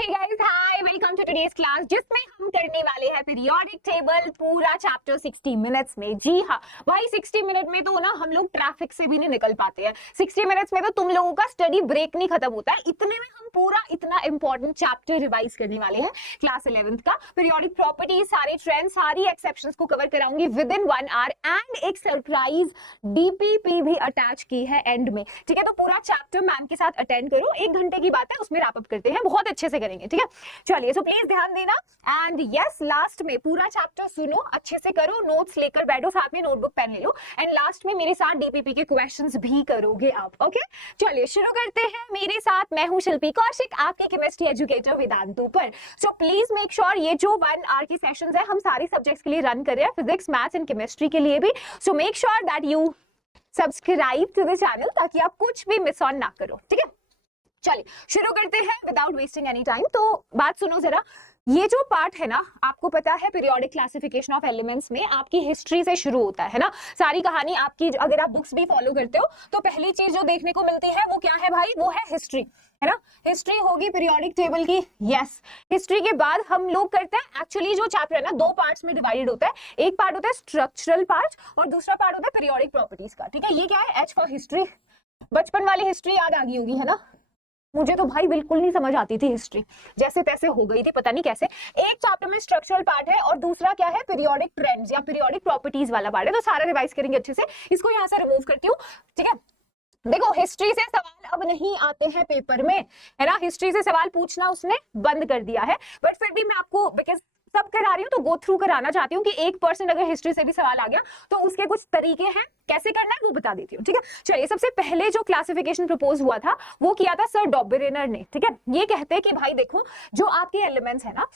Hey guys, hi, welcome to today's class जिसमें हम करने वाले हैं पीरियोडिक टेबल पूरा चैप्टर 60 मिनट्स में। जी हाँ भाई, 60 मिनट में तो ना हम लोग ट्रैफिक से भी नहीं निकल पाते हैं। 60 मिनट्स में तो तुम लोगों का स्टडी ब्रेक नहीं खत्म होता है। इतने में हम पूरा इतना इंपॉर्टेंट चैप्टर रिवाइज करने वाले हैं क्लास 11th का। पीरियोडिक प्रॉपर्टीज, सारे ट्रेंड, सारी एक्सेप्शंस को कवर कराऊंगी विद इन 1 आवर एंड एक सरप्राइज डीपीपी भी अटैच की है एंड में। ठीक है, तो पूरा चैप्टर मैम के साथ अटेंड करो। 1 घंटे की बात है, उसमें रैप अप करते हैं, बहुत अच्छे से करेंगे। ठीक है, चलिए, सो प्लीज ध्यान देना एंड यस, लास्ट में पूरा चैप्टर सुनो, अच्छे से करो, नोट्स लेकर बैठो, साथ में नोटबुक पेन ले लो एंड लास्ट में मेरे साथ डीपीपी के क्वेश्चंस भी करोगे आप। ओके, चलिए शुरू करते हैं। मेरे साथ मैं हूं शिल्पी कौशिक, आपके केमिस्ट्री एजुकेटर वेदांतु पर। सो प्लीज मेक श्योर ये जो 1 आवर के सेशंस है हम सारे सब्जेक्ट्स के लिए रन कर रहे हैं, फिजिक्स, मैथ्स एंड केमिस्ट्री के लिए भी। So make sure that you subscribe to the channel ताकि आप कुछ भी मिस ऑन ना करो। ठीक है, चलिए शुरू करते हैं विदाउट वेस्टिंग एनी टाइम। तो बात सुनो जरा, ये जो पार्ट है ना, आपको पता है पीरियोडिक क्लासिफिकेशन ऑफ एलिमेंट्स में आपकी हिस्ट्री से शुरू होता है ना। सारी कहानी आपकी, अगर आप बुक्स भी फॉलो करते हो तो पहली चीज जो देखने को मिलती है वो क्या है भाई, वो है हिस्ट्री, है ना। हिस्ट्री होगी पीरियोडिक टेबल की। यस, हिस्ट्री के बाद हम लोग करते हैं, एक्चुअली जो चैप्टर है ना 2 पार्ट्स में डिवाइडेड होता है। एक पार्ट होता है स्ट्रक्चरल पार्ट और दूसरा पार्ट होता है पीरियोडिक प्रॉपर्टीज का। ठीक है, ये क्या है, एच फॉर हिस्ट्री। बचपन वाली हिस्ट्री याद आ गई होगी, है ना। मुझे तो भाई बिल्कुल नहीं समझ आती थी हिस्ट्री, जैसे तैसे हो गई थी, पता नहीं कैसे। एक चैप्टर में स्ट्रक्चरल पार्ट है और दूसरा क्या है, पीरियोडिक ट्रेंड्स या पीरियोडिक प्रॉपर्टीज वाला पार्ट है। तो सारा रिवाइज करेंगे अच्छे से। इसको यहाँ से रिमूव करती हूँ। ठीक है, देखो हिस्ट्री से सवाल अब नहीं आते हैं पेपर में, है ना। हिस्ट्री से सवाल पूछना उसने बंद कर दिया है, बट फिर भी मैं आपको बिकॉज सब करा रही हूँ तो गो थ्रू कराना चाहती हूँ कि 1% अगर हिस्ट्री से भी सवाल आ गया तो उसके कुछ तरीके हैं, कैसे करना है वो बता देती हूँ। ठीक है, चलिए, सबसे पहले जो क्लासिफिकेशन प्रपोज हुआ था वो किया था सर डॉबरेनर ने। ठीक है, ये कहते हैं कि भाई देखो, जो आपके एलिमेंट्स है ना,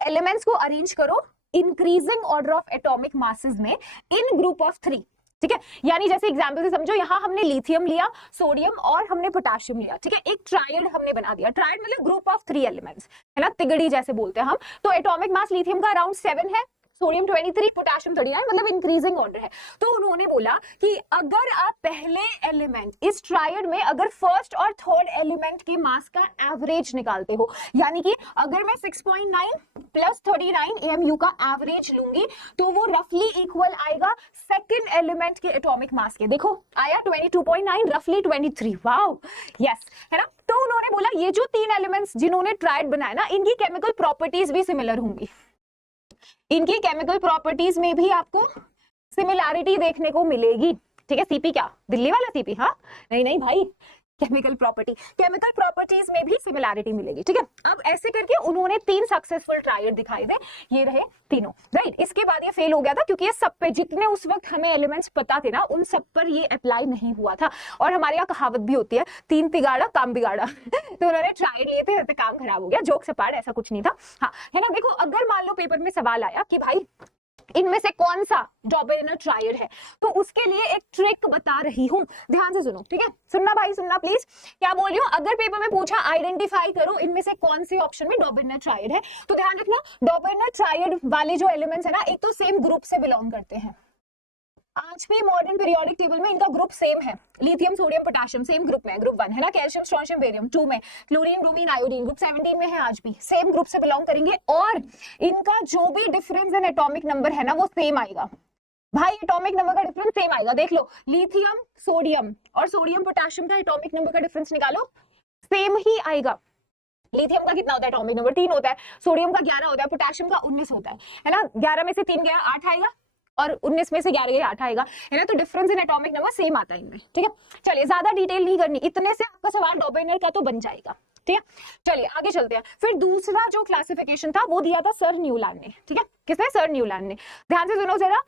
एलिमेंट्स को अरेंज करो increasing order of atomic masses में इन ग्रुप ऑफ 3। ठीक है, यानी जैसे एग्जांपल से समझो, यहाँ हमने लिथियम लिया, सोडियम और हमने पोटेशियम लिया। ठीक है, एक ट्रायड हमने बना दिया। ट्रायड मतलब ग्रुप ऑफ 3 एलिमेंट्स, है ना, तिगड़ी जैसे बोलते हैं हम। तो एटॉमिक मास लिथियम का अराउंड 7 है, सोडियम 23, पोटेशियम 39, मतलब इंक्रीजिंग ऑर्डर है। तो उन्होंने बोला कि अगर आप पहले एलिमेंट इस ट्रायड में अगर फर्स्ट और थर्ड एलिमेंट के मास का एवरेज निकालते हो, यानी कि अगर मैं 6.9 प्लस 39 AMU का एवरेज लूंगी तो वो रफली इक्वल आएगा सेकंड एलिमेंट के एटॉमिक मास के। देखो आया 22.9, रफली 23। वाओ, यस, है ना। तो उन्होंने बोला ये जो 3 एलिमेंट्स जिन्होंने ट्रायड बनाया ना, इनकी केमिकल प्रॉपर्टीज भी सिमिलर होंगी। इनकी केमिकल प्रॉपर्टीज में भी आपको सिमिलैरिटी देखने को मिलेगी। ठीक है, सीपी क्या, दिल्ली वाला सीपी? हाँ, नहीं नहीं भाई, केमिकल प्रॉपर्टीज में भी सिमिलैरिटी मिलेगी। ठीक है, अब ऐसे करके उन्होंने 3 सक्सेसफुल ट्रायड दिखाई दे, ये रहे तीनों। राइट, इसके बाद ये फेल हो गया था क्योंकि ये सब पे जितने उस वक्त हमें एलिमेंट्स पता थे ना, उन सब पर ये अप्लाई नहीं हुआ था। और हमारे यहाँ कहावत भी होती है, 3 तिगाड़ा काम बिगाड़ा। तो उन्होंने ट्रायड लिए थे तो काम खराब हो गया। जोक से पार्ट, ऐसा कुछ नहीं था। हाँ, है ना। देखो, अगर मान लो पेपर में सवाल आया कि भाई इनमें से कौन सा डॉबरेनर ट्रायड है, तो उसके लिए एक ट्रिक बता रही हूं, ध्यान से सुनो। ठीक है, सुनना भाई, सुनना प्लीज। क्या बोल रही हूं, अगर पेपर में पूछा आइडेंटिफाई करो इनमें से कौन से ऑप्शन में डॉबरेनर ट्रायड है, तो ध्यान रखना डॉबरेनर ट्रायड वाले जो एलिमेंट्स है ना, एक तो सेम ग्रुप से बिलोंग करते हैं। आज भी मॉडर्न पीरियोडिक टेबल में इनका ग्रुप सेम है। Lithium, sodium, potassium same group में, ग्रुप 1 है ना। कैल्शियम, स्ट्रोंशियम, बेरियम 2 में, क्लोरीन, ब्रोमीन, आयोडीन ग्रुप 17 में है, आज भी सेम ग्रुप से बिलोंग करेंगे। और इनका जो भी डिफरेंस इन एटॉमिक नंबर है ना, वो सेम आएगा भाई। एटॉमिक नंबर का डिफरेंस सेम आएगा। देख लो, लिथियम, सोडियम और सोडियम, पोटेशियम का एटॉमिक नंबर का डिफरेंस निकालो, सेम ही आएगा। लिथियम का कितना होता है एटॉमिक नंबर? 3 होता है। सोडियम का 11 होता है, पोटेशियम का 19 होता है ना। 11 में से 3 गया, 8 आएगा, और 19 में से 11 गया, 8 आएगा, है ना। तो difference in atomic number same आता है इनमें। ठीक है, चलिए, ज्यादा डिटेल नहीं करनी, इतने से आपका सवाल डॉबरेनर का तो बन जाएगा। ठीक है, चलिए आगे चलते हैं। फिर दूसरा जो क्लासिफिकेशन था वो दिया था सर न्यूलैंड ने। ठीक है, किसने? सर न्यूलैंड ने। ध्यान से सुनो जरा,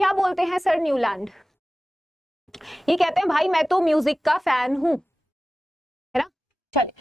क्या बोलते हैं सर न्यूलैंड? ये कहते हैं भाई मैं तो म्यूजिक का फैन हूं, है ना। चलिए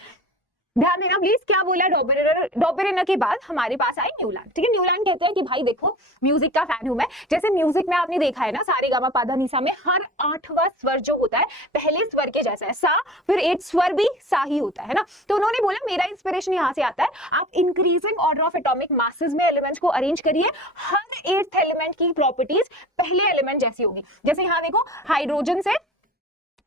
ध्यान देना प्लीज, क्या बोला डॉबरेनर के बाद हमारे पास आए न्यूलैंड। ठीक है, न्यूलैंड कहते हैं कि भाई देखो, म्यूजिक का फैन हूं मैं। जैसे म्यूजिक में आपने देखा है ना, सारे गामा पाधा निसा में हर 8वां स्वर जो होता है पहले स्वर के जैसा है, सा, फिर 8th स्वर भी सा ही होता है ना। तो उन्होंने बोला मेरा इंस्पिरेशन यहाँ से आता है, आप increasing order of atomic masses में एलिमेंट्स को अरेंज करिए, हर 8th एलिमेंट की प्रॉपर्टीज पहले एलिमेंट जैसी होगी। जैसे यहाँ देखो, हाइड्रोजन से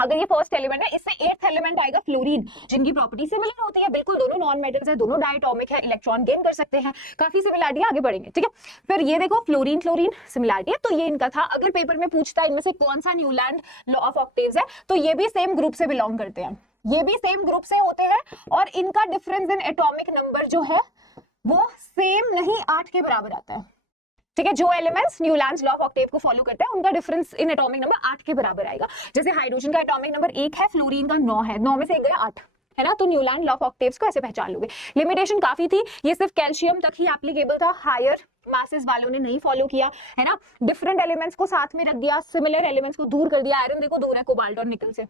अगर ये फर्स्ट एलिमेंट है, इससे 8th एलिमेंट आएगा फ्लोरीन, जिनकी प्रॉपर्टी सिमिलर होती है, बिल्कुल दोनों नॉन मेटल्स है, दोनों डायटोमिक है, इलेक्ट्रॉन गेन कर सकते हैं, काफी सिमिलरिटी, आगे बढ़ेंगे, ठीक है। फिर ये देखो फ्लोरीन क्लोरीन सिमिलरिटी है, तो ये इनका था। अगर पेपर में पूछता है इनमें से कौन सा न्यूलैंड लॉ ऑफ ऑक्टेव्स है, तो ये भी सेम ग्रुप से बिलोंग करते हैं, ये भी सेम ग्रुप से होते हैं, और इनका डिफरेंस इन एटॉमिक नंबर जो है वो सेम नहीं 8 के बराबर आता है, ठीक है। जो elements Newlands law of Octave को फॉलो करते हैं उनका डिफरेंस इन एटॉमिक नंबर 8 के बराबर आएगा। जैसे हाइड्रोजन का एटॉमिक नंबर 1 है, फ्लोरीन का 9 है, 9 में से 1 गया 8, है ना। तो न्यूलैंड लॉ ऑफ ऑक्टेव्स को ऐसे पहचान लोगे। लिमिटेशन काफी थी, ये सिर्फ कैल्शियम तक ही एप्लीकेबल था, हायर मासेस वालों ने नहीं फॉलो किया, है ना। डिफरेंट एलिमेंट्स को साथ में रख दिया, सिमिलर एलिमेंट्स को दूर कर दिया। आयरन देखो दूर है कोबाल्ट और निकल से,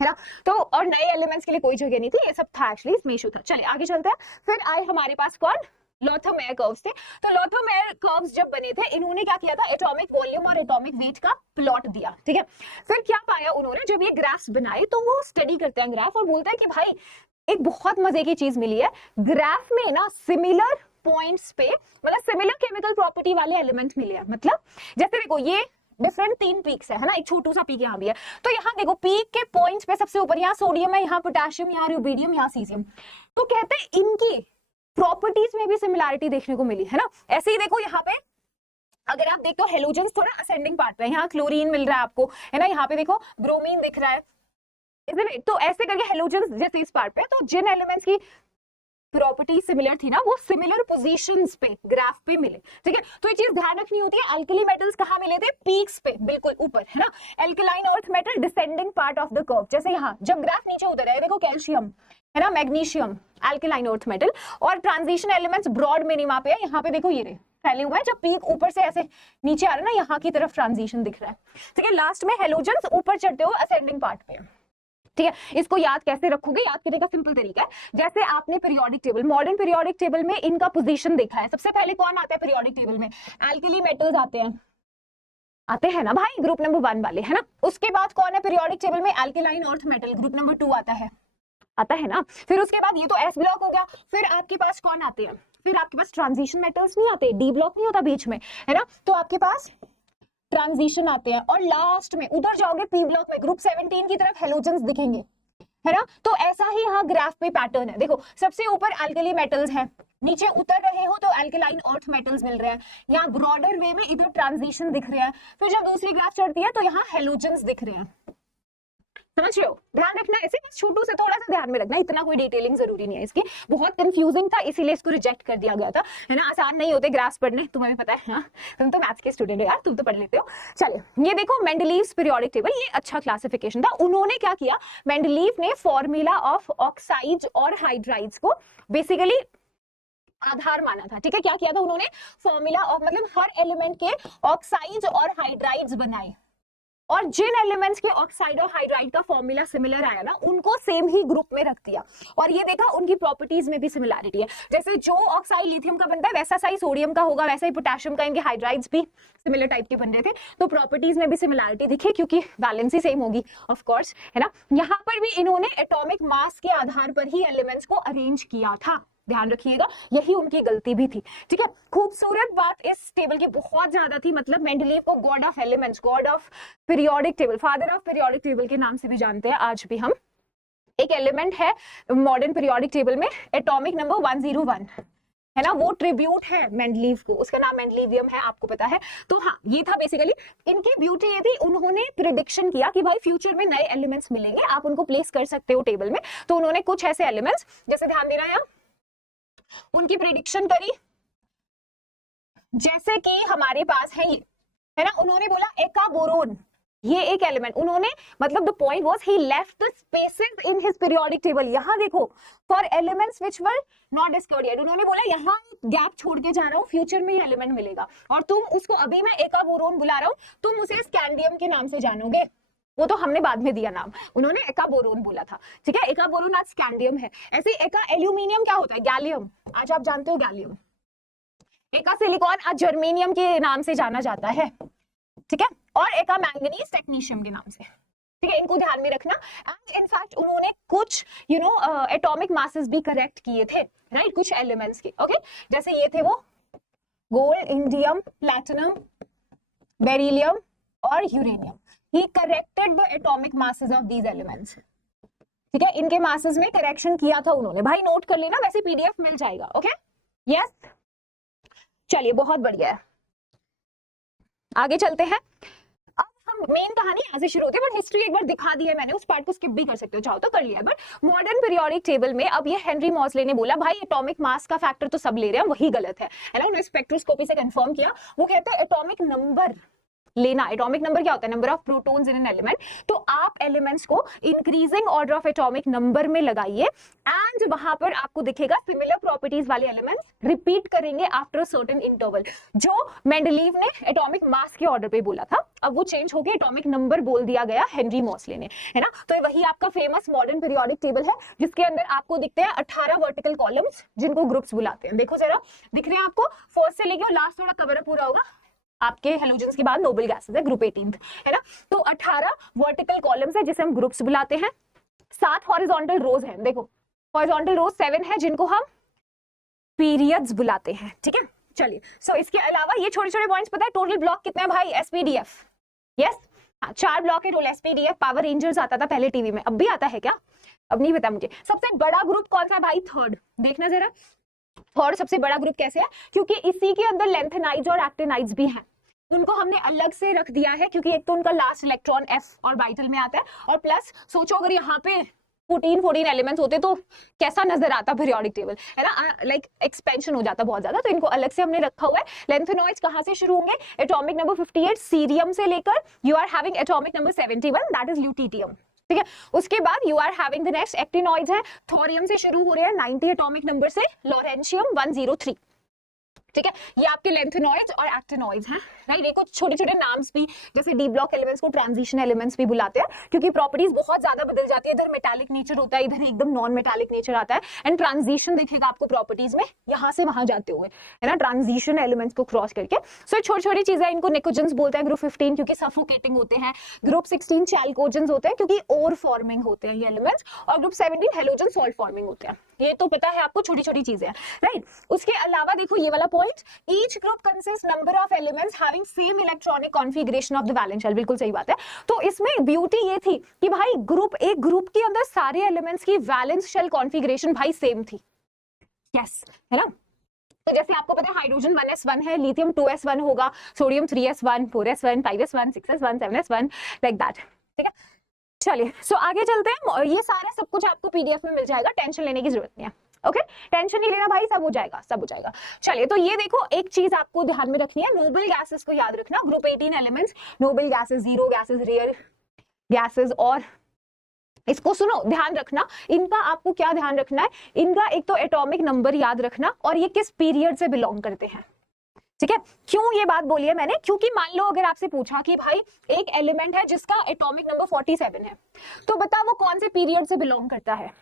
है ना। तो और नए एलिमेंट्स के लिए कोई जगह नहीं थी, ये सब था एक्चुअली, इसमें इशू था। चलिए आगे चलते हैं। फिर आए हमारे पास कौन, लोथरमेयर कर्व्स थे। तो लोथरमेयर कर्व्स जब बने थे, इन्होंने क्या किया था, एटॉमिक वॉल्यूम और एटॉमिक वेट का प्लॉट दिया, ठीक है। फिर क्या पाया उन्होंने, जब ये ग्राफ्स बनाए तो वो स्टडी करते हैं ग्राफ और बोलते हैं कि भाई एक बहुत मजे की चीज मिली है, ग्राफ में ना सिमिलर पॉइंट्स पे मतलब सिमिलर केमिकल प्रॉपर्टी वाले एलिमेंट मिले हैं। मतलब जैसे देखो ये डिफरेंट 3 पीक्स है ना, एक छोटू सा पीक यहाँ भी है, तो यहाँ देखो पीक के पॉइंट्स पे सबसे ऊपर यहाँ सोडियम है, यहाँ पोटेशियम, यहाँ रुबिडियम, यहाँ सीजियम। तो कहते हैं इनकी प्रॉपर्टीज में भी सिमिलरिटी देखने को मिली, है ना। ऐसे ही देखो यहाँ पे अगर आप देखो हेलोजेंस थोड़ा असेंडिंग पार्ट पे है, यहाँ क्लोरीन मिल रहा है आपको, है ना, यहाँ पे देखो ब्रोमीन दिख रहा है, तो ऐसे करके हेलोजेंस जैसे इस पार्ट पे, तो जिन एलिमेंट्स की प्रॉपर्टी सिमिलर थी ना, वो सिमिलर पोजीशंस पे ग्राफ पे मिले, ठीक है। तो ये चीज ध्यान रखनी होती है। अल्कली मेटल्स कहाँ मिले थे, पीक्स पे, बिल्कुल ऊपर, है ना। Alkaline earth metal descending part of the curve, जैसे यहाँ जब ग्राफ नीचे उतर है, देखो कैल्शियम, है ना, मैग्नीशियम, एल्कलाइन अर्थ मेटल। और ट्रांजिशन एलिमेंट्स ब्रॉड मिनिमा पे है, यहाँ पे देखो ये रे फैले हुआ है, जब पीक ऊपर से ऐसे नीचे आ रहा है ना, यहाँ की तरफ ट्रांजिशन दिख रहा है, ठीक है। लास्ट में हेलोजेंस ऊपर चढ़ते हुए असेंडिंग पार्ट पे, ठीक है। इसको याद कैसे रखोगे, याद करने का सिंपल तरीका है, जैसे आपने periodic table, modern periodic table में इनका पोजीशन देखा है, सबसे पहले कौन आता है पीरियोडिक टेबल में, एल्कली मेटल्स आते हैं ना भाई, ग्रुप नंबर 1 वाले, है ना। उसके बाद कौन है पीरियोडिक टेबल में, alkaline earth metal, group number 2 आता है ना। फिर उसके बाद ये तो एस ब्लॉक हो गया, फिर आपके पास कौन आते हैं, फिर आपके पास ट्रांजिशन मेटल्स नहीं आते, डी ब्लॉक नहीं होता बीच में, है ना। तो आपके पास ट्रांजिशन आते हैं, और लास्ट में उधर जाओगे पी ब्लॉक में, ग्रुप 17 की तरफ हेलोजेंस दिखेंगे, है ना। तो ऐसा ही यहाँ ग्राफ पे पैटर्न है, देखो सबसे ऊपर एल्कली मेटल्स हैं, नीचे उतर रहे हो तो एल्कलाइन अर्थ मेटल्स मिल रहे हैं, यहाँ ब्रॉडर वे में इधर ट्रांजिशन दिख रहे हैं, फिर जब दूसरी ग्राफ चढ़ती है तो यहाँ हेलोजेंस दिख रहे हैं, समझ रहे हो। ध्यान रखना ऐसे, छोटू से थोड़ा सा ध्यान में रखना, इतना कोई डिटेलिंग जरूरी नहीं है इसकी। बहुत कंफ्यूजिंग था इसीलिए इसको रिजेक्ट कर दिया गया था, है ना। आसान नहीं होते ग्राफ्स पढ़ने, तुम्हें भी पता है, हाँ तुम तो मैथ्स के स्टूडेंट हो यार, तुम तो पढ़ लेते हो। चलिए ये देखो मेंडलीव्स पीरियोडिक टेबल, ये अच्छा क्लासिफिकेशन था। उन्होंने क्या किया, मेंडलीव ने फॉर्मूला ऑफ ऑक्साइड्स और हाइड्राइड्स को बेसिकली आधार माना था, ठीक है। क्या किया था उन्होंने, फॉर्मूला ऑफ मतलब हर एलिमेंट के ऑक्साइड्स और हाइड्राइड्स बनाए, और जिन एलिमेंट्स के ऑक्साइड और हाइड्राइड का फॉर्मूला सिमिलर आया ना, उनको सेम ही ग्रुप में रख दिया, और ये देखा उनकी प्रॉपर्टीज में भी सिमिलरिटी है। जैसे जो ऑक्साइड लिथियम का बनता है वैसा सा ही सोडियम का होगा, वैसा ही पोटेशियम का, इनके हाइड्राइड्स भी सिमिलर टाइप के बन रहे थे, तो प्रॉपर्टीज में भी सिमिलरिटी दिखी, क्योंकि वैलेंसी सेम होगी ऑफ कोर्स, है ना। यहाँ पर भी इन्होंने एटॉमिक मास के आधार पर ही एलिमेंट्स को अरेंज किया था, ध्यान रखिएगा, यही उनकी गलती भी थी, ठीक है। खूबसूरत बात इस टेबल की बहुत ज्यादा थी, मतलब मेंडलीव को God of elements, God of periodic table, father of periodic table के नाम से भी जानते हैं आज भी हम। एक एलिमेंट है मॉडर्न पीरियोडिक टेबल में एटॉमिक नंबर 101, है ना, वो ट्रिब्यूट है मेंडलीव को, उसका नाम मेंडलीवियम है, आपको पता है। तो हाँ ये था बेसिकली इनकी ब्यूटी, ये थी उन्होंने प्रिडिक्शन किया कि भाई फ्यूचर में नए एलिमेंट्स मिलेंगे, आप उनको प्लेस कर सकते हो टेबल में। तो उन्होंने कुछ ऐसे एलिमेंट्स, जैसे ध्यान देना है, उनकी प्रेडिक्शन करी, जैसे कि हमारे पास है ये, है ना। उन्होंने बोला एका बोरोन, ये एक एलिमेंट, उन्होंने मतलब the point was he left the spaces in his periodic table, यहां देखो for elements which were not discovered yet, उन्होंने बोला यहां गैप छोड़ के जा रहा हूं, फ्यूचर में ये एलिमेंट मिलेगा, और तुम उसको अभी मैं एका बोरोन बुला रहा हूं, तुम उसे स्कैंडियम के नाम से जानोगे, वो तो हमने बाद में दिया नाम, उन्होंने एका बोरोन बोला था, ठीक है। एका बोरोन आज स्कैंडियम है। ऐसे एका एल्यूमिनियम क्या होता है, गैलियम, आज आप जानते हो गैलियम। एका सिलिकॉन आज जर्मेनियम के नाम से जाना जाता है, ठीक है। और एका मैंगनीज टेक्नीशियम के नाम से, ठीक है, इनको ध्यान में रखना। एंड इनफैक्ट उन्होंने कुछ एटॉमिक मासेस भी करेक्ट किए थे, राइट, कुछ एलिमेंट्स के, ओके। जैसे ये थे वो गोल्ड, इंडियम, प्लैटिनम, बेरिलियम और uranium, he corrected the atomic masses of these elements. ठीक है, इनके masses में करेक्शन किया था उन्होंने, भाई नोट कर लेना, वैसे पीडीएफ मिल जाएगा. ओके यस, चलिए बहुत बढ़िया है, आगे चलते हैं. अब हम मेन कहानी यहाँ से शुरू होती है, बट हिस्ट्री एक बार दिखा दी है मैंने, उस पार्ट को स्किप भी कर सकते हो चाहो तो, कर लिया. बट मॉडर्न पीरियोडिक टेबल में अब ये हेनरी मॉसले ने बोला भाई एटॉमिक मास का फैक्टर तो सब ले रहे हैं, वही गलत है ना. उन्होंने स्पेक्ट्रोस्कोपी से कंफर्म किया. वो कहते हैं एटॉमिक नंबर लेना. एटॉमिक नंबर क्या होता है? Number of protons in an element. तो आप एलिमेंट्स को increasing order of atomic number में लगाइए एंड वहां पर आपको दिखेगा सिमिलर प्रॉपर्टीज वाले एलिमेंट्स रिपीट करेंगे आफ्टर सर्टेन इंटरवल. जो मेंडलीव ने एटॉमिक मास के ऑर्डर पे बोला था, अब वो चेंज होकर एटॉमिक नंबर बोल दिया गया हेनरी मॉसले ने, है ना. तो वही आपका फेमस मॉडर्न पीरियोडिक टेबल है, जिसके अंदर आपको दिखते हैं 18 वर्टिकल कॉलम्स, जिनको ग्रुप्स बुलाते हैं. देखो जरा, दिख रहे हैं आपको? फर्स्ट से लेके लास्ट थोड़ा कवर पूरा होगा. आपके हेलोजेंस के बाद नोबल गैसेस है, ग्रुप 18 है ना. तो 18 वर्टिकल कॉलम्स है जिसे हम ग्रुप्स बुलाते हैं. 7 हॉरिजॉन्टल रोज हैं. देखो हॉरिजॉन्टल रोज 7 है, जिनको हम पीरियड्स बुलाते हैं. ठीक है, चलिए. सो इसके अलावा ये छोटे छोटे पॉइंट्स पता है टोटल ब्लॉक कितने हैं भाई? एसपीडीएफ. यस, 4 ब्लॉक है टोटल. एसपीडीएफ, पावर रेंजर्स आता था पहले टीवी में, अब भी आता है क्या? अब नहीं पता मुझे. सबसे बड़ा ग्रुप कौन सा है भाई? थर्ड. देखना जरा, थर्ड सबसे बड़ा ग्रुप कैसे है? क्योंकि इसी के अंदर लेंथेनाइड्स और एक्टिनाइड्स भी हैं. उनको हमने अलग से रख दिया है, क्योंकि एक तो उनका लास्ट इलेक्ट्रॉन एफ और वाइटल में आता है, और प्लस सोचो अगर यहाँ पे 14 एलिमेंट्स होते तो कैसा नजर आता पीरियोडिक टेबल, है ना. लाइक एक्सपेंशन हो जाता बहुत ज्यादा, तो इनको अलग से हमने रखा हुआ है. लेंथेनॉइड्स कहाँ से शुरू होंगे? एटॉमिक नंबर 58 सीरियम से लेकर you are having atomic number 71, that is lutetium. ठीक है, उसके बाद you are having the next actinoids है, थोरियम से शुरू हो रहे हैं 90 एटॉमिक नंबर से, लॉरेंशियम 103. ठीक है, ये आपके लेंथेनॉइड्स और एक्टिनॉइड्स हैं, राइट. देखो छोटे छोटे नाम्स भी, जैसे डी ब्लॉक एलिमेंट्स को ट्रांजिशन एलिमेंट्स भी बुलाते हैं, क्योंकि प्रॉपर्टीज बहुत ज्यादा बदल जाती है. इधर मेटालिक नेचर होता है, इधर एकदम नॉन मेटालिक नेचर आता है, एंड ट्रांजिशन देखेगा आपको प्रॉपर्टीज में यहाँ से वहां जाते हुए, है ना, ट्रांजिशन एलिमेंट्स को क्रॉस करके. सो छोटी छोटी चीजें, इनको निकोजेंस बोलते हैं. ग्रुप 15 क्योंकि सफोकेटिंग होते हैं, ग्रुप 16 चैल्कोजेंस होते हैं क्योंकि ओर फॉर्मिंग होते हैं ये एलिमेंट्स, और ग्रुप 17 हेलोजन सॉल्ट फॉर्मिंग होते हैं. ये तो पता है आपको, छोटी छोटी चीजें, राइट. उसके अलावा देखो ये वाला point, each group consist number of elements having same electronic configuration of the valence shell. बिल्कुल सही बात है. तो इसमें ब्यूटी ये थी कि भाई एक ग्रुप के अंदर सारे एलिमेंट्स की वैलेंस शेल कॉन्फ़िगरेशन भाई सेम थी. यस, है ना. तो जैसे आपको पता है हाइड्रोजन 1s1 है, लिथियम 2s1 होगा, sodium 3s1, 4s1, 5s1, 6s1, 7s1, like that. ठीक है, चलिए. सो आगे चलते हैं. ये सारा सब कुछ आपको पीडीएफ में मिल जाएगा, टेंशन लेने की जरूरत नहीं है. ओके, टेंशन नहीं लेना भाई, सब हो जाएगा, सब हो जाएगा. चलिए, तो ये देखो एक चीज आपको ध्यान में रखनी है, नोबल गैसेस को याद रखना. Group 18 elements, noble gases, zero gases, rare gases, और इसको सुनो, ध्यान रखना. इनका आपको क्या ध्यान रखना है? इनका एक तो एटॉमिक नंबर याद रखना, और ये किस पीरियड से बिलोंग करते हैं. ठीक है, क्यों ये बात बोली है मैंने? क्योंकि मान लो अगर आपसे पूछा कि भाई एक एलिमेंट है जिसका एटॉमिक नंबर 47 है, तो बता वो कौन से पीरियड से बिलोंग करता है.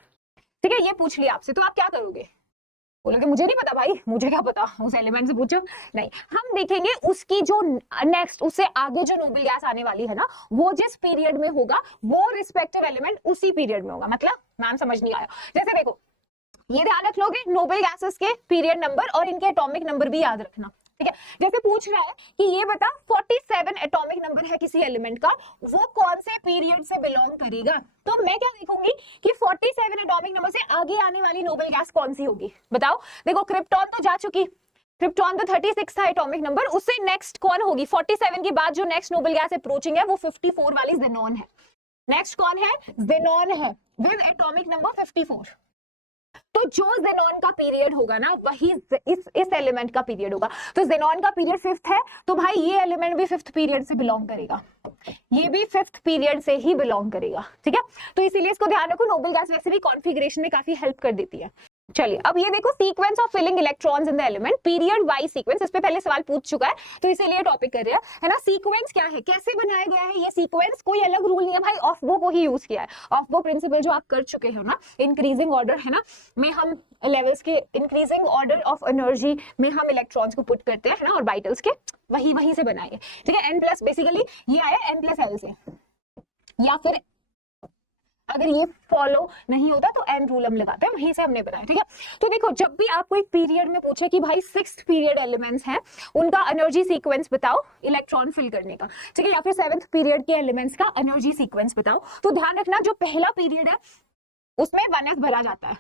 ठीक है, ये पूछ लिया आपसे, तो आप क्या करोगे? बोलोगे मुझे नहीं पता भाई, मुझे क्या पता, उस एलिमेंट से पूछो. नहीं, हम देखेंगे उसकी जो नेक्स्ट, उससे आगे जो नोबल गैस आने वाली है ना, वो जिस पीरियड में होगा वो रिस्पेक्टिव एलिमेंट उसी पीरियड में होगा. मतलब नाम समझ नहीं आया. जैसे देखो, ये ध्यान रख लोगे नोबल गैसेस के पीरियड नंबर और इनके एटॉमिक नंबर भी याद रखना. ठीक है, जैसे पूछ रहा है कि ये बता 47 एटॉमिक नंबर है किसी एलिमेंट का, वो कौन से पीरियड से बिलोंग करेगा. तो मैं क्या देखूंगी कि 47 एटॉमिक नंबर से आगे आने वाली नोबल गैस कौन सी होगी. बताओ. देखो क्रिप्टॉन तो जा चुकी, क्रिप्टॉन तो 36 था एटॉमिक नंबर, उससे नेक्स्ट कौन होगी? 47 के बाद जो नेक्स्ट नोबल गैस अप्रोचिंग है वो 54 वाली ज़ेनॉन है. नेक्स्ट कौन है? ज़ेनॉन है विद एटॉमिक नंबर 54. तो जो ज़ेनॉन का पीरियड होगा ना, वही इस एलिमेंट का पीरियड होगा. तो ज़ेनॉन का पीरियड 5th है, तो भाई ये एलिमेंट भी 5th पीरियड से बिलोंग करेगा, ये भी 5th पीरियड से ही बिलोंग करेगा. ठीक है, तो इसीलिए इसको ध्यान रखो. नोबल गैस वैसे भी कॉन्फ़िगरेशन में काफी हेल्प कर देती है. चलिए, अब ये देखो sequence of filling electrons in the element, period wise sequence. इस पे पहले सवाल पूछ चुका है, तो इसीलिए टॉपिक कर रहे हैं, है ना. सीक्वेंस क्या है, कैसे बनाया गया है ये सीक्वेंस? कोई अलग रूल नहीं है भाई, ऑफ-बो को ही यूज किया है. ऑफ-बो प्रिंसिपल जो आप कर चुके हो ना, इंक्रीजिंग ऑर्डर, है ना, में हम लेवल्स के इंक्रीजिंग ऑर्डर ऑफ एनर्जी में हम इलेक्ट्रॉन्स को पुट करते हैं, है ना, और बाइटल्स के वही से बनाए. ठीक है, n प्लस बेसिकली ये आया n प्लस l से, या फिर अगर ये फॉलो नहीं होता तो एन रूल हम लगाते हैं, वहीं से हमने बनाया, ठीक है। तो देखो जब भी आपको एक पीरियड में पूछे कि भाई 6th पीरियड एलिमेंट्स हैं, उनका एनर्जी सीक्वेंस बताओ इलेक्ट्रॉन फिल करने का, ठीक है, या फिर 7th पीरियड के एलिमेंट्स का एनर्जी सीक्वेंस बताओ, तो ध्यान रखना जो पहला पीरियड है उसमें 1s भरा जाता है,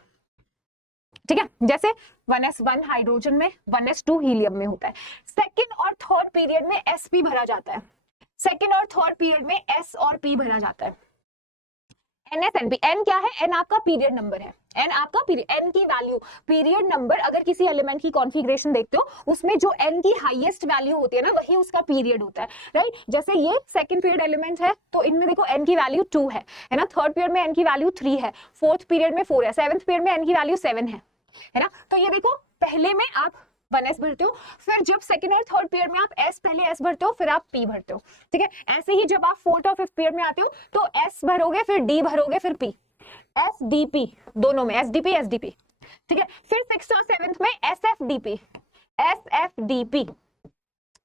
ठीक है, जैसे 1s1 हाइड्रोजन में, 1s2 हीलियम में होता है। सेकंड और थर्ड पीरियड में sp भरा जाता है, सेकंड और थर्ड पीरियड में s और p भरा जाता है। ns np, n क्या है, n आपका पीरियड नंबर है, n आपका पीरियड, n की वैल्यू पीरियड नंबर, अगर किसी एलिमेंट की कॉन्फ़िगरेशन देखते हो उसमें जो n की हाईएस्ट वैल्यू होती है ना वही उसका पीरियड होता है, राइट। जैसे ये सेकंड पीरियड एलिमेंट है तो इनमें देखो n की वैल्यू 2 है ना, थर्ड पीरियड में n की वैल्यू 3 है, फोर्थ पीरियड में 4 है, सेवंथ पीरियड में n की वैल्यू 7 है ना। तो ये देखो पहले में आप 1s भरते हो, फिर जब सेकंड और थर्ड पीरियड में आप s, पहले s भरते हो फिर आप p भरते हो, ठीक है। ऐसे ही जब आप फोर्थ और फिफ्थ पीरियड में आते हो तो s भरोगे फिर d भरोगे फिर p, sdp दोनों में, sdp, ठीक है। फिर सिक्स्थ और सेवंथ में sfdp,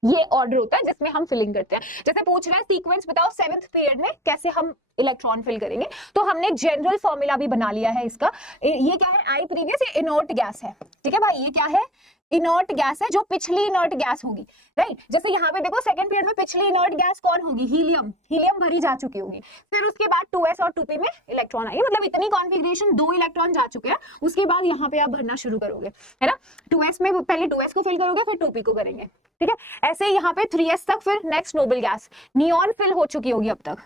ये ऑर्डर होता है जिसमें हम फिलिंग करते हैं। जैसे पूछ रहा है सीक्वेंस बताओ 7th पीरियड में कैसे हम इलेक्ट्रॉन फिल करेंगे, तो हमने एक जनरल फॉर्मूला भी बना लिया है इसका। ये क्या है, आई प्रीवियस, ये इनर्ट गैस है, ठीक है भाई, ये क्या है, इनर्ट गैस है, जो पिछली इनर्ट गैस होगी, राइट। जैसे यहाँ पे देखो सेकंड पीरियड में पिछली इनर्ट गैस कौन होगी, हीलियम, हीलियम भरी जा चुकी होगी, फिर उसके बाद 2s और 2p में इलेक्ट्रॉन आएंगे, मतलब इतनी कॉन्फ़िगरेशन 2 इलेक्ट्रॉन जा चुके हैं, उसके बाद यहाँ पे आप भरना शुरू करोगे, है ना। 2s में पहले 2s को फिल करोगे फिर 2p को करेंगे, ठीक है। ऐसे ही यहाँ पे 3s तक, फिर next noble gas neon fill हो चुकी होगी अब तक,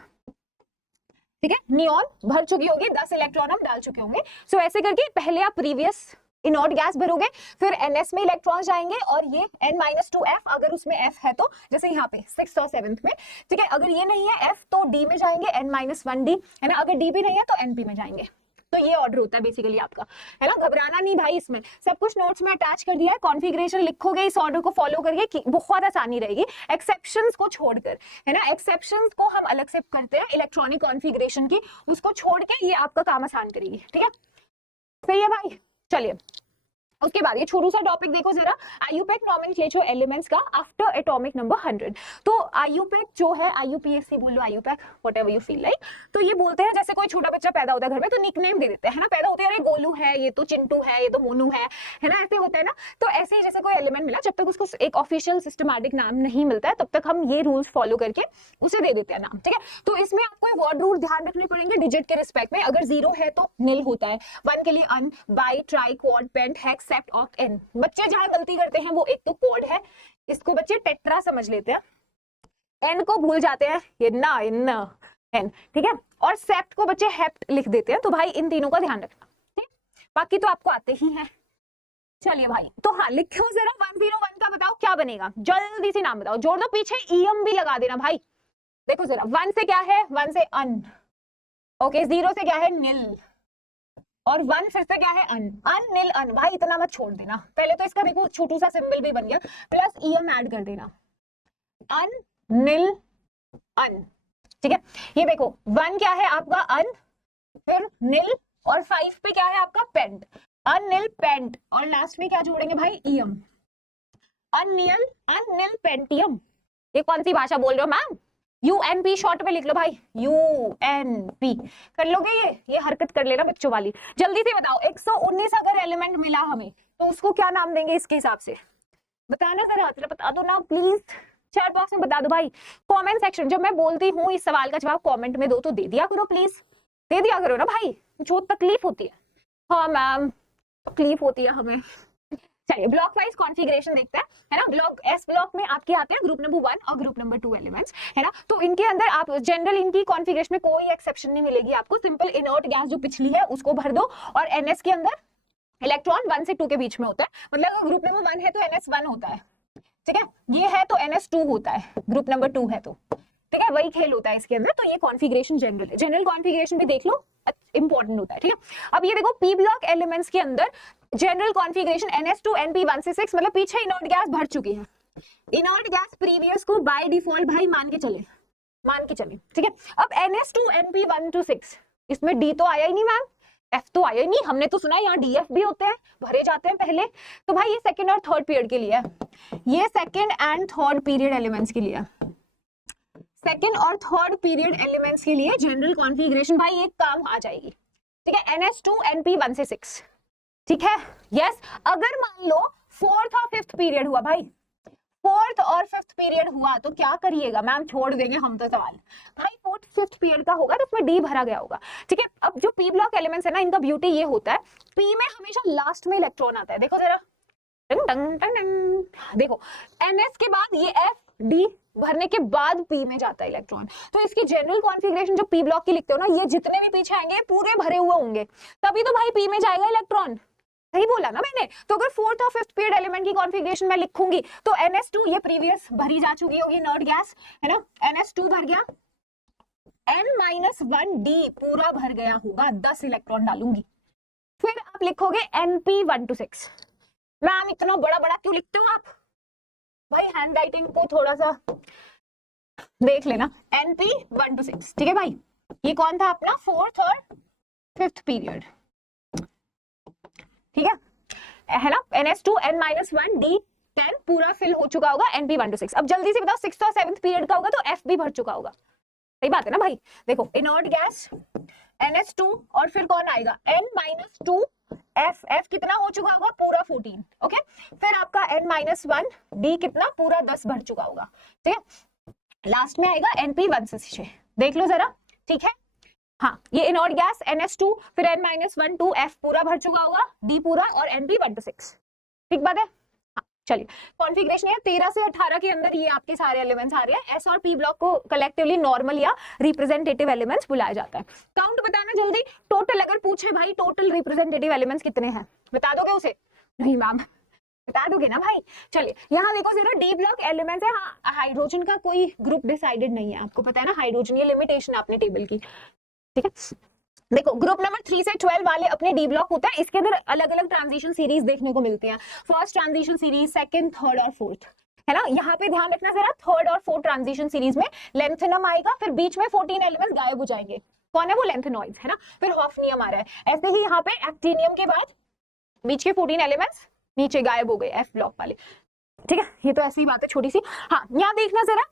ठीक है, नियॉन भर चुकी होगी, 10 इलेक्ट्रॉन हम डाल चुके होंगे। सो ऐसे करके पहले आप प्रीवियस इनर्ट गैस भरोगे, फिर ns में इलेक्ट्रॉन्स जाएंगे, और ये n-2f अगर उसमें f है तो, जैसे यहाँ पे 6th और 7th में, ठीक है। अगर ये नहीं है f तो d में जाएंगे, n-1d, है ना। अगर d भी नहीं है तो np में जाएंगे। तो ये ऑर्डर होता है बेसिकली आपका, है ना। घबराना नहीं भाई, इसमें सब कुछ नोट्स में अटैच कर दिया है, कॉन्फ़िगरेशन लिखोगे इस ऑर्डर को फॉलो करके बहुत आसानी रहेगी, एक्सेप्शंस को छोड़कर, है ना। एक्सेप्शंस को हम अलग से करते हैं इलेक्ट्रॉनिक कॉन्फ़िगरेशन की, उसको छोड़ के ये आपका काम आसान करेगी, ठीक है। सही है भाई, चलिए उसके बाद ये छोटू सा टॉपिक देखो जरा, आईयूपैक नॉमेनक्लेचर एलिमेंट्स का आफ्टर एटॉमिक नंबर 100। तो आईयूपैक जो है, आईयूपीएससी बोल लो, IUPAC whatever you feel like, तो ये बोलते हैं जैसे कोई छोटा बच्चा पैदा होता है घर में तो निकनेम दे देते हैं ना, पैदा होते हैं अरे गोलू है, ये तो चिंटू है, ये तो मोनू है ना, ऐसे होता है ना। तो ऐसे ही जैसे कोई एलिमेंट मिला, जब तक उसको एक ऑफिशियल सिस्टमैटिक नाम नहीं मिलता है तब तक हम ये रूल्स फॉलो करके उसे दे देते हैं नाम, ठीक है। तो इसमें आपको वर्ड रूल ध्यान रखने पड़ेंगे डिजिट के रिस्पेक्ट में, अगर 0 है तो निल होता है, 1 के लिए un, bi, tri, quad, pent, hex, sept, oct, enn. बच्चे जहां गलती करते हैं वो एक तो कोड है, इसको बच्चे टेट्रा समझ लेते हैं, एन को भूल जाते हैं, ये ना इन एन, ठीक है, और सेप्ट को बच्चे हेप्ट लिख देते हैं। तो भाई इन तीनों का ध्यान रखना, ठीक, बाकी तो आपको आते ही हैं। चलिए भाई, तो हाँ लिखो जरा, 101 का बताओ क्या बनेगा, जल्दी से नाम बताओ, जोड़ दो पीछे, ईएम भी लगा देना भाई। देखो जरा, 1 से क्या है, 1 से अन, ओके, 0 से क्या है, निल, और 1 फिर से क्या है, अन, अन, निल, अन। भाई इतना मत छोड़ देना, पहले तो इसका देखो छोटू सा सिंबल भी बन गया, प्लस ईएम ऐड कर देना, अन, निल, अन, ठीक है। ये देखो 1 क्या है आपका, अन, फिर निल, और 5 पे क्या है आपका, पेंट, अन, निल, पेंट, और लास्ट में क्या जोड़ेंगे भाई, ईएम, अन, निल, पेंटियम। ये कौन सी भाषा बोल रहे हो मैम, यूएनपी शॉर्ट में लिख लो भाई, यूएनपी कर लोगे, ये हरकत कर लेना बच्चों वाली। जल्दी से बताओ, 119 अगर एलिमेंट मिला हमें तो उसको क्या नाम देंगे इसके हिसाब से, बताना जरा, बता दो ना प्लीज, चैट बॉक्स में बता दो भाई, कमेंट सेक्शन, जब मैं बोलती हूँ इस सवाल का जवाब कमेंट में दो तो दे दिया करो प्लीज, दे दिया करो ना भाई, जो तकलीफ होती है। हाँ मैम तकलीफ होती है हमें। चलिए ब्लॉक वाइज कॉन्फ़िगरेशन देखते हैं, है ना। ब्लॉक एस ब्लॉक में आपके आते हैं ग्रुप नंबर 1 और ग्रुप नंबर 2 एलिमेंट्स, है ना। तो इनके अंदर आप जनरल इनकी कॉन्फ़िगरेशन में कोई एक्सेप्शन नहीं मिलेगी आपको, सिंपल इनर्ट गैस जो पिछली है उसको भर दो, और एनएस के अंदर इलेक्ट्रॉन 1 से 2 के बीच में होता है, मतलब ग्रुप नंबर 1 है तो एनएस 1 होता है, ठीक है, ये है तो एनएस 2 होता है, ग्रुप नंबर 2 है तो, ठीक है, वही खेल होता है इसके अंदर। तो ये कॉन्फ़िगरेशन जनरल है, जनरल कॉन्फ़िगरेशन भी देख लो, इंपॉर्टेंट होता है, ठीक है। अब ये देखो पी ब्लॉक एलिमेंट्स के अंदर जनरल कॉन्फ़िगरेशन NS2 NP 1 से 6, मतलब पीछे इनर्ट गैस भर चुकी है, इनर्ट गैस प्रीवियस को बाय डिफॉल्ट भाई मान के चले, ठीक है। अब NS2 NP 1 to 6, इसमें D तो आया ही नहीं मैम, F तो आया ही नहीं, हमने तो सुना है यहाँ DF भी होते हैं, भरे जाते हैं पहले, तो भाई ये सेकंड और थर्ड पीरियड के लिए है, ये second and third period elements के लिए, सेकेंड और थर्ड पीरियड एलिमेंट्स के लिए जनरल कॉन्फ़िगरेशन भाई एक काम आ जाएगी, ठीक है, NH2 NP 1 से 6, ठीक है, यस। अगर मान लो फोर्थ और फिफ्थ पीरियड हुआ भाई, फोर्थ और फिफ्थ पीरियड हुआ तो क्या करिएगा मैम, छोड़ देंगे हम तो सवाल, भाई फोर्थ फिफ्थ पीरियड का होगा तो उसमें डी भरा गया होगा, ठीक है। अब जो पी ब्लॉक एलिमेंट्स है ना, इनका ब्यूटी ये होता है, पी में हमेशा लास्ट में इलेक्ट्रॉन आता है, देखो जरा, टंग टंग टंग टंग, देखो NS के बाद ये F D भरने के बाद पी में जाता है इलेक्ट्रॉन, तो इसकी जनरल कॉन्फ़िगरेशन जो पी ब्लॉक की लिखते हो ना, ये जितने भी पीछे आएंगे पूरे भरे हुए होंगे, तभी तो भाई पी में जाएगा इलेक्ट्रॉन, सही बोला ना मैंने। तो अगर फोर्थ और फिफ्थ पीरियड एलिमेंट की कॉन्फ़िगरेशन मैं लिखूंगी तो NS2 ये प्रीवियस भरी जा चुकी होगी, नॉट गैस है ना, NS2 भर गया, N-1D पूरा भर गया होगा, 10 इलेक्ट्रॉन डालूंगी, फिर आप लिखोगे NP 1 to 6। मैम इतना बड़ा बड़ा क्यों लिखते हो आप, भाई हैंड राइटिंग को थोड़ा सा देख लेना, NP 1 to 6, ठीक है भाई। ये कौन था अपना, फोर्थ और फिफ्थ पीरियड, ठीक है ना, NS2 N-1D 10 पूरा फिल हो चुका होगा, NP 1 to 6। अब जल्दी से बताओ सिक्स्थ और सेवंथ पीरियड का होगा तो F भी भर चुका होगा, सही बात है ना भाई। देखो इनर्ट गैस NH2 और फिर कौन आएगा, N-2 F कितना हो चुका होगा, पूरा 14, ओके। फिर आपका N-1D कितना, पूरा 10 भर चुका होगा, ठीक है। लास्ट में आएगा NP 1 से 6, देख लो जरा, ठीक है। हाँ, ये इनर्ट गैस NH2 फिर N-1 2 F पूरा भर चुका होगा, D पूरा और NP 1 to 6, ठीक बात है। हाँ, चलिए कॉन्फ़िगरेशन है 13 से 18 के अंदर ये आपके सारे एलिमेंट्स आ रहे हैं। S और P ब्लॉक को कलेक्टिवली नॉर्मल या रिप्रेजेंटेटिव एलिमेंट्स बुलाया जाता है। काउंट बताना जल्दी, टोटल अगर पूछे भाई टोटल रिप्रेजेंटेटिव एलिमेंट्स कितने हैं, बता दोगे उसे, नहीं मैम बता दोगे ना भाई। चलिए यहाँ देखो जरा, डी ब्लॉक एलिमेंट्स है, हाँ हाइड्रोजन का कोई ग्रुप डिसाइडेड नहीं है, आपको पता है ना हाइड्रोजन, ये लिमिटेशन है अपने टेबल की, ठीक है। देखो ग्रुप नंबर 3 से 12 वाले अपने डी ब्लॉक होता है, इसके अंदर अलग अलग ट्रांजिशन सीरीज देखने को मिलती हैं, first transition series, second, third और फोर्थ, है ना। यहाँ पे ध्यान रखना जरा, थर्ड और फोर्थ ट्रांजिशन सीरीज में लेंथेनम आएगा, फिर बीच में 14 एलिमेंट्स गायब हो जाएंगे, कौन है वो, लेंथेनॉइड्स, है ना। फिर हॉफनियम आ रहा है, ऐसे ही यहाँ पे एक्टिनियम के बाद बीच के 14 एलिमेंट्स नीचे गायब हो गए एफ ब्लॉक वाले, ठीक है। ये तो ऐसी ही बात है छोटी सी। हाँ यहाँ देखना जरा,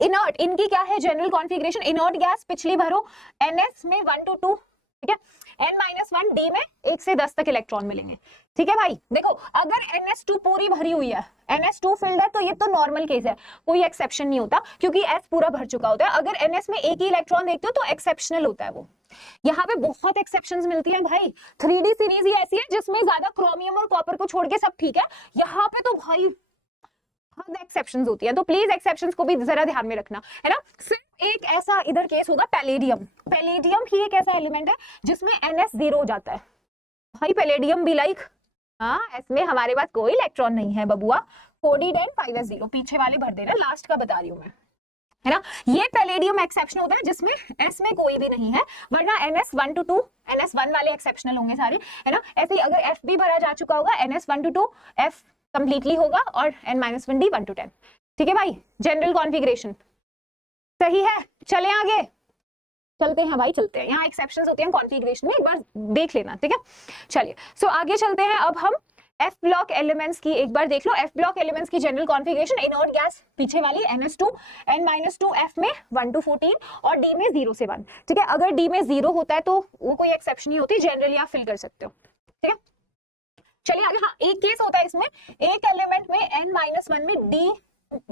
इनर्ट, इनकी क्या है जनरल कॉन्फ़िगरेशन, इनर्ट गैस पिछली भरो, NS में 1 to 2, ठीक है, N-1D में 1 से 10 तक इलेक्ट्रॉन मिलेंगे, ठीक है भाई। देखो अगर NS2 पूरी भरी हुई है, NS2 फिल्ड है, तो ये तो नॉर्मल केस है, कोई एक्सेप्शन नहीं होता क्योंकि S पूरा भर चुका होता है। अगर NS में एक ही इलेक्ट्रॉन देखते हो तो एक्सेप्शनल होता है वो। यहाँ पे बहुत एक्सेप्शंस मिलती हैं भाई, 3D सीरीज ही ऐसी है जिसमें ज्यादा क्रोमियम और कॉपर को छोड़ के सब ठीक है, यहाँ पे तो भाई हद एक्सेप्शंस होती है, तो प्लीज एक्सेप्शंस को भी जरा ध्यान में रखना, है ना। सिर्फ एक ऐसा इधर केस होगा, पैलेडियम, पैलेडियम ही एक ऐसा एलिमेंट है जिसमें NS 0 हो जाता है भाई, पैलेडियम भी लाइक, हाँ इसमें हमारे पास कोई इलेक्ट्रॉन नहीं है बबुआ, 4D10 5S0, पीछे वाले भर देना, लास्ट का बता रही हूँ मैं, है ना। ये पैलेडियम एक्सेप्शन होता है जिसमें S में कोई भी नहीं है, वरना NS 1 to 2, NS 1 वाले एक्सेप्शनल होंगे सारे, है ना। ऐसे ही अगर F भी भरा जा चुका होगा, NS 1 to 2 F कंप्लीटली होगा और N-1D 1 to 10, ठीक है भाई। जनरल कॉन्फ़िगरेशन सही है, चले आगे चलते हैं भाई, चलते हैं, यहाँ एक्सेप्शंस होते हैं कॉन्फ़िगरेशन में, एक बार देख लेना, ठीक है। चलिए सो आगे चलते हैं, अब हम F ब्लॉक एलिमेंट्स की एक बार देख लो। F ब्लॉक एलिमेंट्स की जनरल कॉन्फ़िगरेशन, इनर्ट गैस पीछे वाली NS2, N-2 F में 1 to 14 और D में 0 से 1, ठीक है। अगर D में 0 होता है तो वो कोई एक्सेप्शन नहीं होती, जनरली आप फिल कर सकते हो, ठीक है। चलिए आगे, हाँ एक केस होता है इसमें, एक एलिमेंट में N-1 में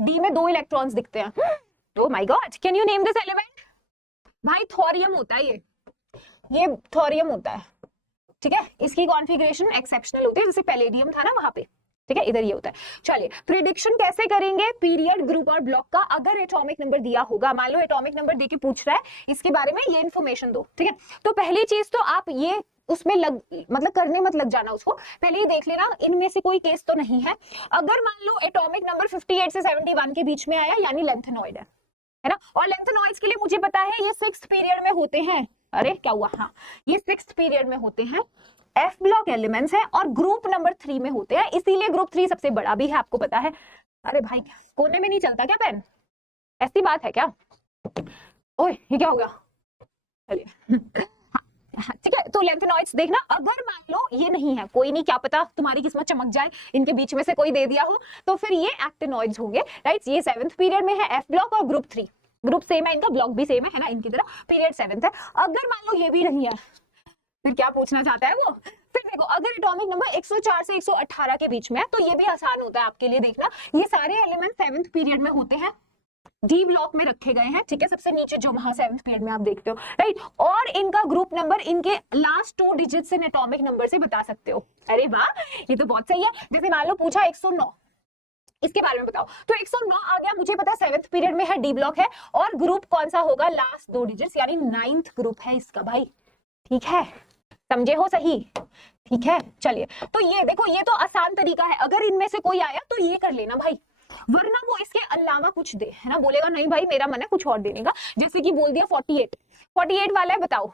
D में 2 इलेक्ट्रॉन्स दिखते हैं। Oh my God, can you name this element, भाई थोरियम होता है ये थोरियम होता है, ठीक है। इसकी कॉन्फ़िगरेशन एक्सेप्शनल होती है, जैसे पैलेडियम था ना वहां पे, ठीक है, इधर ये होता है। चलिए प्रिडिक्शन कैसे करेंगे पीरियड, ग्रुप और ब्लॉक का, अगर एटॉमिक नंबर दिया होगा, मान लो एटॉमिक नंबर देके पूछ रहा है, इसके बारे में ये इन्फॉर्मेशन दो, ठीक है। तो पहली चीज तो आप ये उसमें मतलब करने मत लग जाना, उसको पहले ही देख लेना इनमें से कोई केस तो नहीं है। अगर मान लो एटॉमिक नंबर 58 से 71 के बीच में आया, यानी लेंथेनॉइड है ना। और लेंथेनॉइड्स के लिए मुझे पता है ये 6th पीरियड में होते हैं, अरे क्या हुआ, हाँ ये 6th पीरियड में होते हैं, F ब्लॉक एलिमेंट्स है और ग्रुप नंबर 3 में होते हैं, इसीलिए ग्रुप 3 सबसे बड़ा भी है, आपको पता है। अरे भाई कोने में नहीं चलता क्या पेन, ऐसी बात है क्या, ओए ये क्या हो गया, चलिए ठीक है। तो लेंथेनॉइड्स देखना, अगर मान लो ये नहीं है, कोई नहीं, क्या पता तुम्हारी किस्मत चमक जाए, इनके बीच में से कोई दे दिया हो, तो फिर ये एक्टिनॉइड्स होंगे, राइट। ये 7th पीरियड में है F ब्लॉक और ग्रुप 3, ग्रुप सेम है इनका, ब्लॉक भी सेम है ना इनकी तरह, पीरियड 7th है। अगर मान लो ये भी नहीं है, फिर क्या पूछना चाहता है वो, फिर देखो अगर एटॉमिक नंबर 104 से 118 के बीच में है तो ये भी आसान होता है आपके लिए देखना, ये सारे एलिमेंट 7th पीरियड में होते हैं, डी ब्लॉक में रखे गए हैं, ठीक है, सबसे नीचे जो वहां 7th पीरियड में आप देखते हो, राइट, और इनका ग्रुप नंबर इनके लास्ट 2 डिजिट से एटॉमिक नंबर से बता सकते हो। अरे वाह, ये तो बहुत सही है। जैसे मान लो पूछा 109, इसके बारे में बताओ, तो 109 आ गया, मुझे पता है 7th पीरियड में है, डी ब्लॉक है, और ग्रुप कौन सा होगा, लास्ट 2 डिजिट्स, यानी 9th ग्रुप है इसका भाई, ठीक है, समझे हो सही, ठीक है। चलिए, तो ये देखो, ये तो आसान तरीका है, अगर इनमें से कोई आया तो ये कर लेना भाई, वरना वो इसके अलावा कुछ दे, है ना, बोलेगा नहीं भाई मेरा मन है कुछ और देने का, जैसे कि बोल दिया 48 वाला है, बताओ,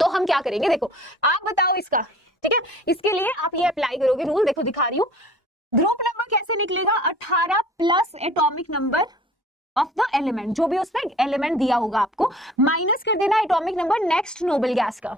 तो हम क्या करेंगे, देखो आप बताओ इसका, ठीक है, इसके लिए आप ये अप्लाई करोगे रूल, देखो दिखा रही हूँ, ग्रुप नंबर कैसे निकलेगा, 18 plus atomic number of the element, जो भी उसमें एलिमेंट दिया होगा आपको, माइनस कर देना atomic number next noble gas का।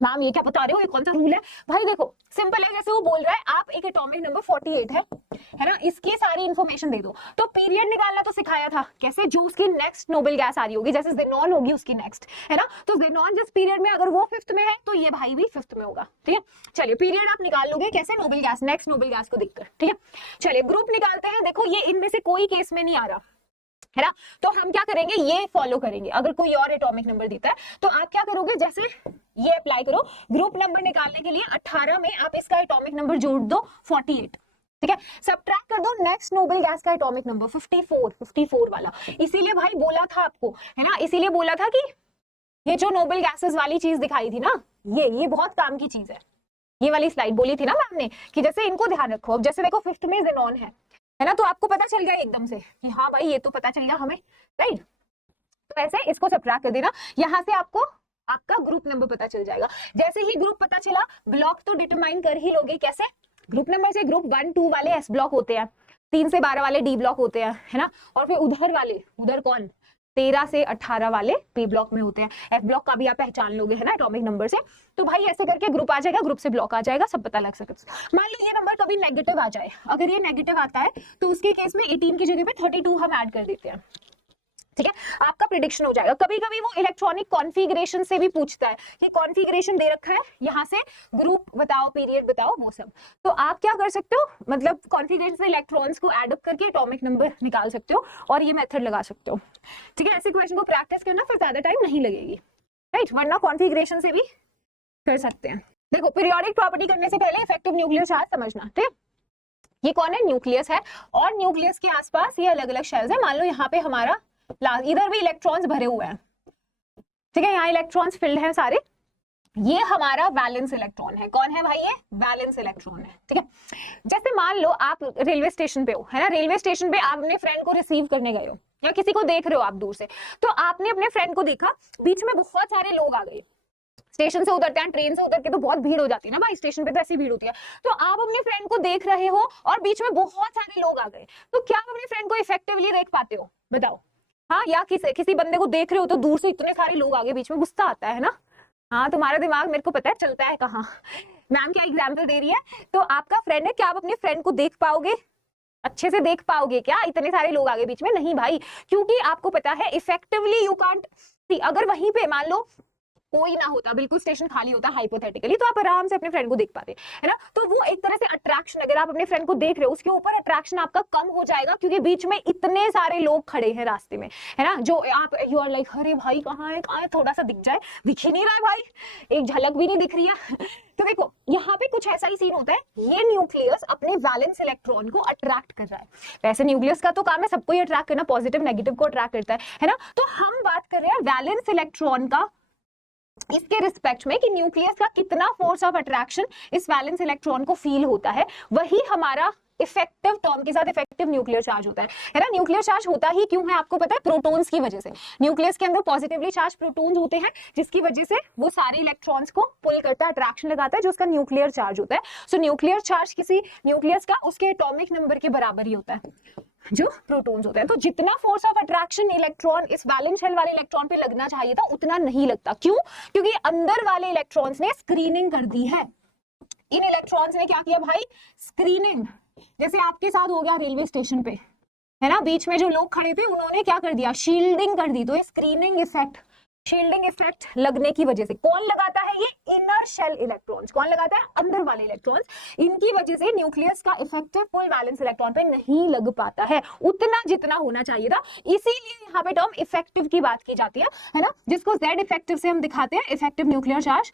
मैम ये क्या बता रहे हो, ये कौन सा रूल है भाई, देखो सिंपल है, जैसे वो बोल रहा है आप एक एटॉमिक नंबर 48 है ना, इसकी सारी इंफॉर्मेशन दे दो, तो पीरियड निकालना तो सिखाया था, कैसे, जो उसकी नेक्स्ट नोबल गैस आ रही होगी, जैसे जेनॉन होगी उसकी नेक्स्ट, है ना, तो जेनॉन जिस पीरियड में अगर वो 5th में है तो ये भाई भी 5th में होगा, ठीक है। चलिए पीरियड आप निकाल लोगे कैसे, noble gas, next noble gas को देखकर, ठीक है। चलिए ग्रुप निकालते हैं, देखो ये इनमें से कोई केस में नहीं आ रहा है ना, तो हम क्या करेंगे, ये फॉलो करेंगे, अगर कोई और एटॉमिक नंबर देता है तो आप क्या करोगे, जैसे ये अप्लाई करो, ग्रुप नंबर निकालने के लिए 18 में आप इसका एटॉमिक नंबर जोड़ दो 48, ठीक है, सब्ट्रैक्ट कर दो नेक्स्ट नोबल गैस का एटॉमिक नंबर 54 वाला, इसीलिए भाई बोला था आपको, है ना, इसीलिए बोला था कि ये जो नोबल गैसेस वाली चीज दिखाई थी ना, ये बहुत काम की चीज है, ये वाली स्लाइड बोली थी ना मैम ने कि जैसे इनको ध्यान रखो, अब जैसे देखो 5th में जेनॉन है ना, तो आपको पता चल गया एकदम से कि हाँ भाई ये तो पता चल गया हमें, राइट, तो ऐसे इसको सब्ट्रैक्ट कर देना, यहाँ से आपको आपका ग्रुप नंबर पता चल जाएगा। जैसे ही ग्रुप पता चला, ब्लॉक तो डिटरमाइन कर ही लोगे, कैसे, ग्रुप नंबर से ग्रुप 1 2 वाले एस ब्लॉक होते हैं, 3 से 12 वाले डी ब्लॉक होते हैं, है ना, और फिर उधर कौन, 13 से 18 वाले पी ब्लॉक में होते हैं, एफ ब्लॉक का भी आप पहचान लोगे, है ना, एटॉमिक नंबर से, तो भाई ऐसे करके ग्रुप आ जाएगा, ग्रुप से ब्लॉक आ जाएगा, सब पता लग सके। मान लो ये नंबर कभी नेगेटिव आ जाए, अगर ये नेगेटिव आता है तो उसके केस में 18 की जगह पे 32 हम ऐड कर देते हैं, ठीक है, आपका प्रिडिक्शन हो जाएगा। कभी कभी वो इलेक्ट्रॉनिक कॉन्फ़िगरेशन से भी पूछता है कि कॉन्फ़िगरेशन दे रखा है, यहाँ से ग्रुप बताओ, पीरियड बताओ, वो सब, तो आप क्या कर सकते हो, मतलब कॉन्फ़िगरेशन से इलेक्ट्रॉन्स को ऐड अप करके एटॉमिक नंबर निकाल सकते हो, और ये मेथड लगा सकते हो, ठीक है। ऐसे क्वेश्चन को प्रैक्टिस करना, फिर ज्यादा टाइम नहीं लगेगी, राइट, वरना कॉन्फ़िगरेशन से भी कर सकते हैं। देखो पीरियोडिक प्रॉपर्टी करने से पहले इफेक्टिव न्यूक्लियर चार्ज समझना, ठीक है, ये कौन है, न्यूक्लियस है, और न्यूक्लियस के आसपास ये अलग अलग शेल्स है, मान लो यहाँ पे हमारा इधर भी इलेक्ट्रॉन्स भरे हुए हैं, ठीक है, यहाँ इलेक्ट्रॉन्स फिल्ड हैं सारे, ये हमारा वैलेंस इलेक्ट्रॉन है, कौन है भाई, ये वैलेंस इलेक्ट्रॉन है, ठीक है। जैसे मान लो आप रेलवे स्टेशन पे हो, है ना, रेलवे स्टेशन पे आप अपने फ्रेंड को रिसीव करने गए हो, या किसी को देख रहे हो आप दूर से, तो आपने अपने फ्रेंड को देखा, बीच में बहुत सारे लोग आ गए, स्टेशन से उतरते हैं, ट्रेन से उतर के तो बहुत भीड़ हो जाती है ना भाई, स्टेशन पे तो ऐसी भीड़ होती है, तो आप अपने फ्रेंड को देख रहे हो और बीच में बहुत सारे लोग आ गए, तो क्या आप अपने फ्रेंड को इफेक्टिवली देख पाते हो, बताओ, हाँ, या किसी बंदे को देख रहे हो तो दूर से इतने सारे लोग आगे, बीच में गुस्सा आता है ना, हाँ, तुम्हारा दिमाग मेरे को पता है चलता है कहाँ, मैम क्या एग्जाम्पल दे रही है, तो आपका फ्रेंड है, क्या आप अपने फ्रेंड को देख पाओगे, अच्छे से देख पाओगे क्या, इतने सारे लोग आगे बीच में, नहीं भाई, क्योंकि आपको पता है इफेक्टिवली यू कांट सी, अगर वहीं पे मान लो कोई ना होता, बिल्कुल स्टेशन खाली होता हाइपोथेटिकली, तो आप आराम से अपने फ्रेंड को देख पाते, है ना, तो वो एक तरह से अट्रैक्शन, अगर आप अपने फ्रेंड को देख रहे हो उसके ऊपर अट्रैक्शन आपका कम हो जाएगा, क्योंकि बीच में इतने सारे लोग खड़े हैं रास्ते में, है ना, जो आप यू आर लाइक अरे भाई कहाँ है, थोड़ा सा दिख जाए, दिख ही नहीं रहा है भाई, एक झलक भी नहीं दिख रही है, तो देखो यहाँ पे कुछ ऐसा ही सीन होता है, ये न्यूक्लियस अपने वैलेंस इलेक्ट्रॉन को अट्रैक्ट कर रहा है, वैसे न्यूक्लियस का तो काम है सबको ही अट्रैक्ट करना, पॉजिटिव नेगेटिव को अट्रैक्ट करता है ना, तो हम बात कर रहे हैं वैलेंस इलेक्ट्रॉन का इसके रिस्पेक्ट में कि न्यूक्लियस का कितना फोर्स ऑफ अट्रैक्शन इस वैलेंस इलेक्ट्रॉन को फील होता है, वही हमारा इफेक्टिव टर्म के साथ इफेक्टिव न्यूक्लियर चार्ज होता है ना। न्यूक्लियर चार्ज होता ही क्यों है आपको पता है, प्रोटॉन्स की वजह से, न्यूक्लियस के अंदर पॉजिटिवली चार्ज प्रोटॉन्स होते हैं, जिसकी वजह से वो सारे इलेक्ट्रॉन्स को पुल करता है, अट्रैक्शन लगाता है, जो उसका न्यूक्लियर चार्ज होता है। सो न्यूक्लियर चार्ज किसी न्यूक्लियस का उसके एटॉमिक नंबर के बराबर ही होता है जो प्रोटॉन्स होते हैं। तो जितना फोर्स ऑफ अट्रैक्शन इलेक्ट्रॉन इस वैलेंस शेल वाले इलेक्ट्रॉन पे लगना चाहिए था उतना नहीं लगता। क्यों? क्योंकि अंदर वाले इलेक्ट्रॉन्स ने स्क्रीनिंग कर दी है। इन इलेक्ट्रॉन्स ने क्या किया भाई, स्क्रीनिंग। जैसे आपके साथ हो गया रेलवे स्टेशन पे, है ना, बीच में जो लोग खड़े थे उन्होंने क्या कर दिया, शील्डिंग कर दी। तो स्क्रीनिंग इफेक्ट, शील्डिंग इफेक्ट लगने की वजह से कौन लगाता है, ये इनर शेल इलेक्ट्रॉन्स। कौन लगाता है, अंदर वाले इलेक्ट्रॉन्स। इनकी वजह से न्यूक्लियस का इफेक्टिव फुल वैलेंस इलेक्ट्रॉन पे नहीं लग पाता है उतना जितना होना चाहिए था। इसीलिए यहाँ पे टर्म इफेक्टिव की बात की जाती है ना, जिसको Z इफेक्टिव से हम दिखाते हैं, इफेक्टिव न्यूक्लियर चार्ज।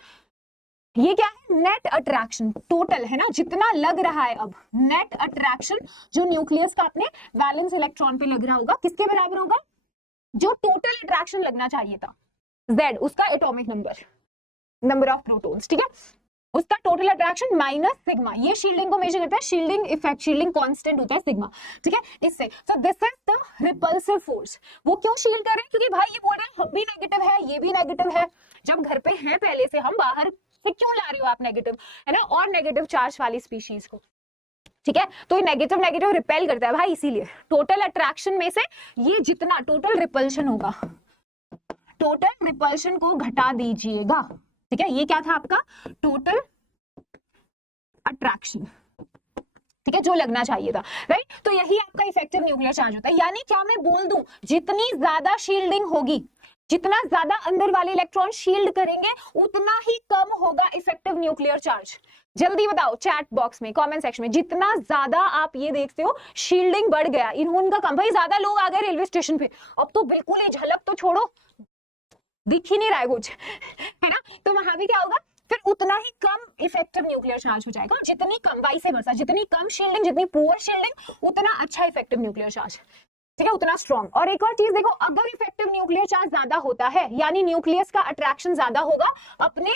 ये क्या है, नेट अट्रैक्शन, टोटल है ना, जितना लग रहा है। अब नेट अट्रैक्शन जो न्यूक्लियस का अपने वैलेंस इलेक्ट्रॉन पे लग रहा होगा, किसके बराबर होगा, जो टोटल अट्रैक्शन लगना चाहिए था Z, उसका एटॉमिक नंबर ऑफ प्रोटॉन्स, ठीक है, उसका टोटल अट्रैक्शन माइनस सिग्मा। ये शील्डिंग को मेजर करता है, शील्डिंग इफेक्ट, शील्डिंग कांस्टेंट होता है सिग्मा, ठीक है, इससे। So this is the repulsive force. वो क्यों शील्ड कर रहे हैं, क्योंकि भाई ये बोल रहे हैं हम भी नेगेटिव है, ये भी नेगेटिव है। जब घर पे है पहले से, हम बाहर से क्यों ला रहे हो आप नेगेटिव, है ना, और नेगेटिव चार्ज वाली स्पीशीज को, ठीक है। तो ये नेगेटिव नेगेटिव रिपेल करता है भाई, इसीलिए टोटल अट्रैक्शन में से ये जितना टोटल रिपल्शन होगा, टोटल रिपल्शन को घटा दीजिएगा, ठीक है। ये क्या था आपका टोटल अट्रैक्शन, ठीक है, जो लगना चाहिए था, राइट। तो यही आपका इफेक्टिव न्यूक्लियर चार्ज होता है। यानी क्या मैं बोल दूं, जितनी ज्यादा शील्डिंग होगी, जितना ज्यादा अंदर वाले इलेक्ट्रॉन शील्ड करेंगे, उतना ही कम होगा इफेक्टिव न्यूक्लियर चार्ज। जल्दी बताओ चैट बॉक्स में, कमेंट सेक्शन में, जितना ज्यादा आप ये देखते हो शील्डिंग बढ़ गया, इन्होंने कम, भाई ज्यादा लोग आ गए रेलवे स्टेशन पे, अब तो बिल्कुल ही झलक तो छोड़ो, दिख ही नहीं रहा है कुछ, है ना। तो वहां भी क्या होगा, फिर उतना ही कम इफेक्टिव न्यूक्लियर चार्ज हो जाएगा। जितनी कम, वाइस वर्सा, जितनी कम शील्डिंग, जितनी पुअर शील्डिंग, उतना अच्छा इफेक्टिव न्यूक्लियर चार्ज, ठीक है, उतना स्ट्रॉन्ग। और एक और चीज देखो, अगर इफेक्टिव न्यूक्लियर चार्ज ज्यादा होता है, यानी न्यूक्लियस का अट्रैक्शन ज्यादा होगा अपने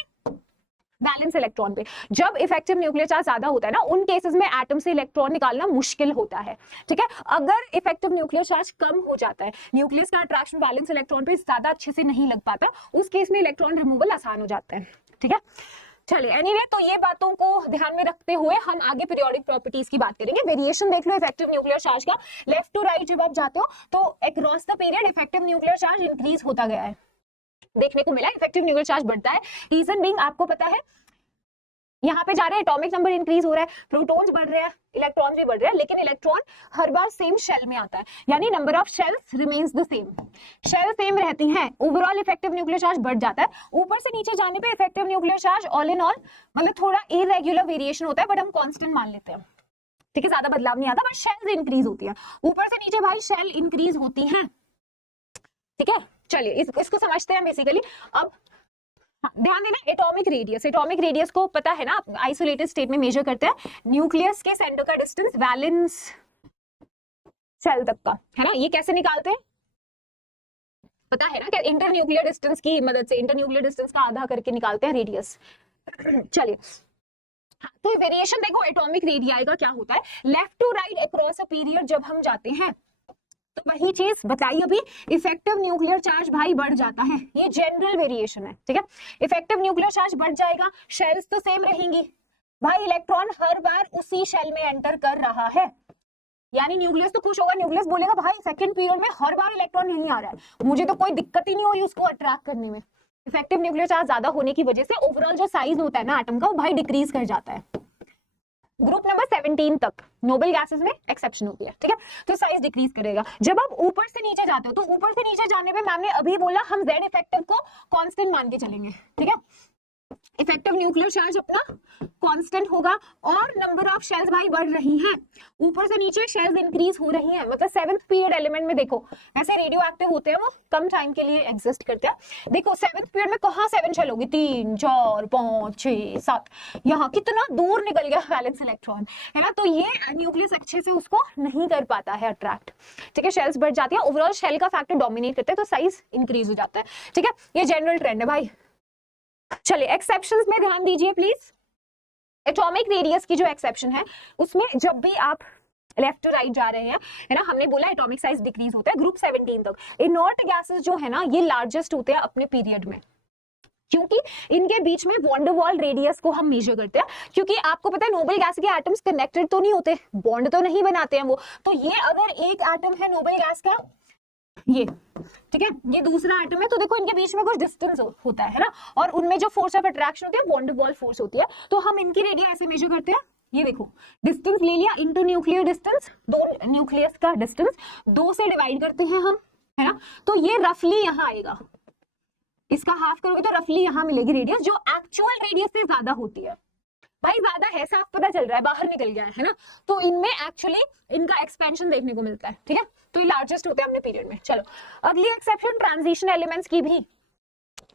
बैलेंस इलेक्ट्रॉन पे। जब इफेक्टिव न्यूक्लियर चार्ज ज्यादा होता है ना, उन केसेस में एटम से इलेक्ट्रॉन निकालना मुश्किल होता है, ठीक है। अगर इफेक्टिव न्यूक्लियर चार्ज कम हो जाता है, न्यूक्लियस का अट्रैक्शन बैलेंस इलेक्ट्रॉन पे ज्यादा अच्छे से नहीं लग पाता, उस केस में इलेक्ट्रॉन रिमूवल आसान हो जाता है, ठीक है। चलिए एनीवे, तो ये बातों को ध्यान में रखते हुए हम आगे पीरियोडिक प्रॉपर्टीज की बात करेंगे। वेरिएशन देख लो इफेक्टिव न्यूक्लियर चार्ज का, लेफ्ट टू राइट जब आप जाते हो तो across the period effective nuclear charge increase होता गया है, देखने को मिला, इफेक्टिव न्यूक्लियर चार्ज बढ़ता है। रीजन बीइंग आपको पता है, यहाँ पे जा रहे हैं, एटॉमिक नंबर इंक्रीज हो रहा है, प्रोटॉन्स बढ़ रहे हैं, इलेक्ट्रॉन्स भी बढ़ रहे हैं, लेकिन इलेक्ट्रॉन हर बार सेम शेल में आता है, यानी number of shells remains the same, shell same रहती हैं, ओवरऑल इफेक्टिव न्यूक्लियर चार्ज बढ़ जाता है। ऊपर से नीचे जाने पे effective nuclear charge all in all मतलब थोड़ा इरेगुलर वेरिएशन होता है, बट हम कांस्टेंट मान लेते हैं, ठीक है, ज्यादा बदलाव नहीं आता, बट शेल्स इंक्रीज होती है, ऊपर से नीचे भाई शेल इंक्रीज होती हैं, ठीक है। चलिए इसको समझते हैं बेसिकली। अब ध्यान देना, एटॉमिक रेडियस, एटॉमिक रेडियस को पता है ना, आइसोलेटेड स्टेट में मेजर करते हैं न्यूक्लियस के सेंटर का डिस्टेंस वैलेंस शेल तक का, है ना। ये कैसे निकालते हैं पता है ना, कि इंटर न्यूक्लियर डिस्टेंस की मदद से, इंटर न्यूक्लियर डिस्टेंस का आधा करके निकालते हैं रेडियस। चलिए तो वेरिएशन देखो, एटॉमिक रेडियाई का क्या होता है, left to right across a period जब हम जाते हैं तो वही चीज बताइए अभी, इफेक्टिव न्यूक्लियर चार्ज भाई बढ़ जाता है, ये जनरल वेरिएशन है, ठीक है। इफेक्टिव न्यूक्लियर चार्ज बढ़ जाएगा, शेल्स तो सेम रहेंगी भाई, इलेक्ट्रॉन हर बार उसी शेल में एंटर कर रहा है, यानी न्यूक्लियस तो खुश होगा, न्यूक्लियस बोलेगा भाई सेकंड पीरियड में हर बार इलेक्ट्रॉन नहीं आ रहा है, मुझे तो कोई दिक्कत ही नहीं हो रही उसको अट्रैक्ट करने में। इफेक्टिव न्यूक्लियर चार्ज ज्यादा होने की वजह से ओवरऑल जो साइज होता है ना एटम का, वो भाई डिक्रीज कर जाता है। ग्रुप नंबर 17 तक नोबल गैसेस में एक्सेप्शन होती है, ठीक है, तो साइज डिक्रीज करेगा। जब आप ऊपर से नीचे जाते हो, तो ऊपर से नीचे जाने पे मैम ने अभी बोला हम Z इफेक्टिव को कांस्टेंट मान के चलेंगे, ठीक है। इफेक्टिव न्यूक्लियर चार्ज अपना कांस्टेंट होगा और नंबर ऑफ शेल्स भाई बढ़ रही हैं, ऊपर से नीचे शेल्स इंक्रीज हो रही हैं, मतलब 7th पीरियड एलिमेंट में देखो ऐसे रेडियो एक्टिव होते हैं, वो कम टाइम के लिए एग्जिस्ट करते हैं। देखो 7th पीरियड में कहाँ 7 शेल होगी, 3 4 5 6 7, यहाँ कितना दूर निकल गया वैलेंस इलेक्ट्रॉन, है ना। तो ये न्यूक्लियस अच्छे से उसको नहीं कर पाता है अट्रैक्ट, ठीक है, शेल्स बढ़ जाती है, ओवरऑल शेल का फैक्टर डोमिनेट करता है, तो साइज इंक्रीज हो जाता है, ठीक है। ये जनरल ट्रेंड है भाई। चलिए एक्सेप्शंस में ध्यान दीजिए प्लीज। एटॉमिक रेडियस की जो एक्सेप्शन है, उसमें जब भी आप लेफ्ट टू राइट जा रहे हैं, है ना, हमने बोला एटॉमिक साइज डिक्रीज होता है ग्रुप 17 तक। इनॉर्ट गैसेस जो है ना, ये लार्जेस्ट होते हैं अपने पीरियड में, क्योंकि इनके बीच में वॉन डर वाल रेडियस को हम मेजर करते हैं, क्योंकि आपको पता है नोबल गैस के एटम्स कनेक्टेड तो नहीं होते, बॉन्ड तो नहीं बनाते हैं वो, तो ये अगर एक एटम है नोबल गैस का, ये ठीक है, ये दूसरा एटम है, तो देखो इनके बीच में कुछ डिस्टेंस होता है ना, और उनमें जो फोर्स ऑफ अट्रैक्शन होती है वॉन डर वाल फोर्स होती है, तो हम इनकी रेडियस ऐसे मेजर करते हैं ये देखो डिस्टेंस ले लिया इंटू न्यूक्लियर डिस्टेंस, दो न्यूक्लियस का डिस्टेंस 2 से डिवाइड करते हैं हम, है ना, तो ये रफली यहाँ आएगा, इसका हाफ करोगे तो रफली यहाँ मिलेगी रेडियस, जो एक्चुअल रेडियस से ज्यादा होती है। भाई ज्यादा है, साफ पता चल रहा है, बाहर निकल गया है ना, तो इनमें एक्चुअली इनका एक्सपेंशन देखने को मिलता है, ठीक है, तो ये लार्जेस्ट होते हैं अपने पीरियड में। चलो अगली एक्सेप्शन ट्रांजिशन एलिमेंट्स की भी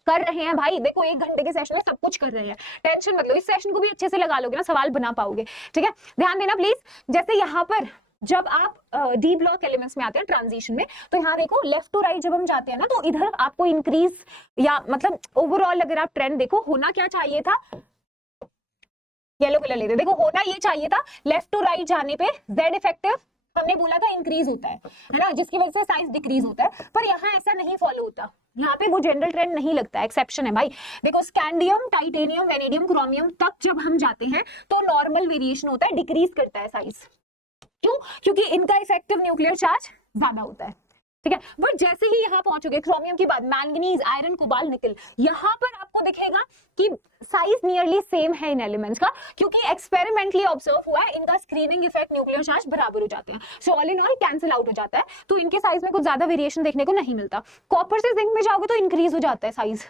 कर रहे हैं भाई, देखो 1 घंटे के सेशन में सब कुछ कर रहे हैं, टेंशन मत लो, इस सेशन को भी अच्छे से लगा लोगे ना, सवाल बना पाओगे, ठीक है, ध्यान देना प्लीज। जैसे यहाँ पर जब आप डी ब्लॉक एलिमेंट्स में आते हैं ट्रांजिशन में, तो यहाँ देखो लेफ्ट टू राइट जब हम जाते हैं ना, तो इधर आपको इंक्रीज या मतलब ओवरऑल अगर आप ट्रेंड देखो, होना क्या चाहिए था, येलो कलर लेते, देखो होना ये चाहिए था लेफ्ट टू राइट जाने पे जेड इफेक्टिव हमने बोला था इंक्रीज होता है ना, जिसकी वजह से साइज डिक्रीज होता है, पर यहाँ ऐसा नहीं फॉलो होता, यहाँ पे वो जनरल ट्रेंड नहीं लगता, एक्सेप्शन है भाई। देखो स्कैंडियम, टाइटेनियम, वेनेडियम, क्रोमियम तक जब हम जाते हैं तो नॉर्मल वेरिएशन होता है, डिक्रीज करता है साइज, क्यों, क्योंकि इनका इफेक्टिव न्यूक्लियर चार्ज ज्यादा होता है, ठीक है। बट जैसे ही यहाँ पहुंचोगे क्रोमियम के बाद मैंगनीज, आयरन, कोबाल्ट, निकल, यहाँ पर आपको दिखेगा कि साइज नियरली सेम है इन एलिमेंट्स का, क्योंकि एक्सपेरिमेंटली ऑब्जर्व हुआ है इनका स्क्रीनिंग इफेक्ट न्यूक्लियर चार्ज बराबर हो जाते हैं, so all in all cancel out हो जाता है, तो इनके साइज में कुछ ज्यादा वेरिएशन देखने को नहीं मिलता। कॉपर से जिंक में जाओगे तो इंक्रीज हो जाता है साइज,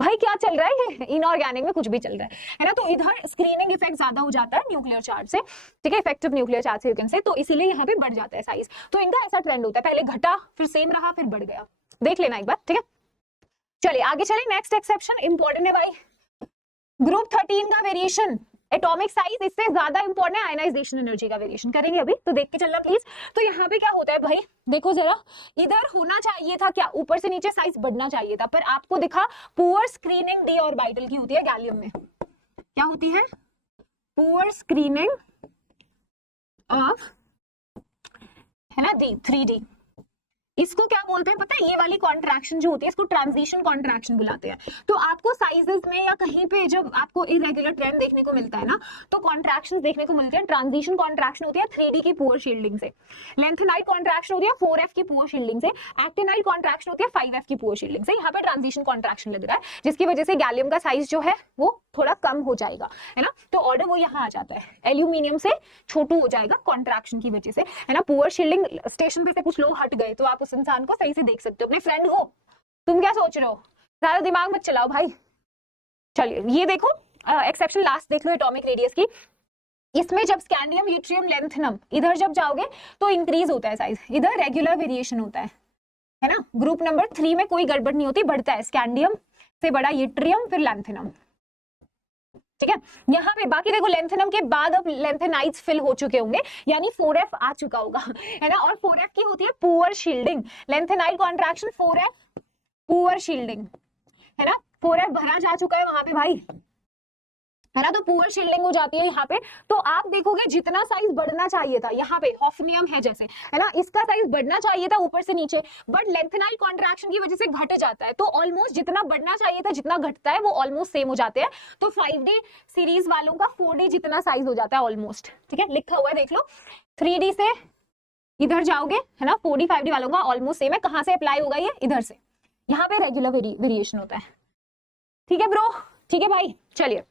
भाई क्या चल रहा है ये, इनऑर्गेनिक में कुछ भी चल रहा है ना, तो इधर स्क्रीनिंग इफेक्ट ज्यादा हो जाता है न्यूक्लियर चार्ज से, ठीक है, इफेक्टिव न्यूक्लियर चार्ज से, से, तो इसीलिए यहाँ पे बढ़ जाता है साइज, तो इनका ऐसा ट्रेंड होता है, पहले घटा फिर सेम रहा फिर बढ़ गया, देख लेना एक बार, ठीक है। चलिए आगे चले, नेक्स्ट एक्सेप्शन इंपॉर्टेंट है भाई, ग्रुप 13 का वेरिएशन एटॉमिक साइज, इससे ज्यादा इंपॉर्टेंट है आयनाइजेशन एनर्जी का वेरिएशन, करेंगे अभी, तो देख के चलना प्लीज। तो यहाँ पे क्या होता है भाई, देखो जरा, इधर होना चाहिए था क्या, ऊपर से नीचे साइज बढ़ना चाहिए था, पर आपको दिखा पुअर स्क्रीनिंग डी ऑर्बिटल की होती है गैलियम में, क्या होती है, पुअर स्क्रीनिंग ऑफ, है ना, डी 3D, इसको क्या बोलते हैं पता है, ये वाली कॉन्ट्रैक्शन जो होती है इसको ट्रांजिशन कॉन्ट्रैक्शन बुलाते हैं। तो आपको साइजेस में या कहीं पे जब आपको इरेगुलर ट्रेंड देखने को मिलता है ना, तो कॉन्ट्रैक्शंस देखने को मिलते हैं, ट्रांजिशन कॉन्ट्रैक्शन होती है 3D की पुअर शील्डिंग से, लेंथेनाइट कॉन्ट्रैक्शन होती है 4F की पुअर शील्डिंग से, एक्टिनाइट कॉन्ट्रैक्शन होती है 5F की पुअर शील्डिंग से, यहाँ पे ट्रांजिशन कॉन्ट्रैक्शन लग रहा है, जिसकी वजह से गैलियम का साइज जो है वो थोड़ा कम हो जाएगा, है ना, तो ऑर्डर वो यहाँ आ जाता है, एल्यूमिनियम से छोटू हो जाएगा कॉन्ट्रैक्शन की वजह से, है ना, पुअर शील्डिंग स्टेशन पे से कुछ लोग हट गए तो आप उस इंसान को सही से देख सकते हो, अपने फ्रेंड हो, तुम क्या सोच रहे हो, ज्यादा दिमाग मत चलाओ भाई। चलिए ये देखो एक्सेप्शन लास्ट देख लो एटॉमिक रेडियस की, इसमें जब स्कैंडियम, यूट्रियम, लेंथेनम इधर जब जाओगे तो इंक्रीज होता है साइज, इधर रेगुलर वेरिएशन होता है ना, ग्रुप नंबर 3 में कोई गड़बड़ नहीं होती, बढ़ता है स्कैंडियम से बड़ा यूट्रियम फिर लेंथेनम, ठीक है। यहाँ पे बाकी देखो लेंथेनम के बाद अब लेंथेनाइट्स फिल हो चुके होंगे, यानी 4F आ चुका होगा, है ना, और 4F की होती है poor shielding, lanthanide contraction 4F poor shielding, है ना, 4F भरा जा चुका है वहां पे भाई, है ना, तो पुअर शील्डिंग हो जाती है यहाँ पे, तो आप देखोगे जितना साइज बढ़ना चाहिए था, यहाँ पे हॉफनियम है जैसे, है ना, इसका साइज बढ़ना चाहिए था ऊपर से नीचे, बट लेंथेनाइट कॉन्ट्रैक्शन की वजह से घट जाता है, तो ऑलमोस्ट जितना बढ़ना चाहिए था जितना घटता है वो ऑलमोस्ट सेम हो जाते हैं, तो 5D सीरीज वालों का 4D जितना साइज हो जाता है ऑलमोस्ट, ठीक है, लिखा हुआ है देख लो, 3D से इधर जाओगे, है ना, 4D 5D वालों का ऑलमोस्ट सेम है, कहाँ से अप्लाई होगा ये, इधर से, यहाँ पे रेगुलर वेरिएशन होता है, ठीक है ब्रो, ठीक है भाई। चलिए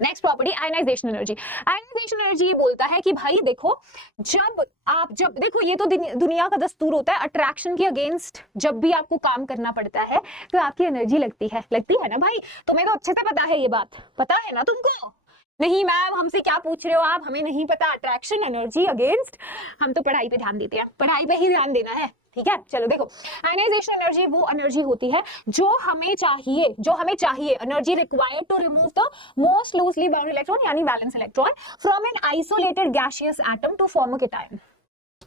next property ionisation energy, ionisation energy ये बोलता है कि भाई देखो जब देखो ये तो दुनिया का दस्तूर होता है, अट्रैक्शन के अगेंस्ट जब भी आपको काम करना पड़ता है तो आपकी एनर्जी लगती है ना भाई, तुम्हें तो अच्छे से पता है, ये बात पता है ना तुमको, नहीं मैम हमसे क्या पूछ रहे हो आप, हमें नहीं पता, अट्रैक्शन एनर्जी अगेंस्ट, हम तो पढ़ाई पे ध्यान देते हैं, पढ़ाई पे ही ध्यान देना है, ठीक है। चलो देखो आयनाइजेशन एनर्जी वो एनर्जी होती है जो हमें चाहिए energy required to remove the most loosely bound electron यानी valence electron from an isolated gaseous atom to form a cation,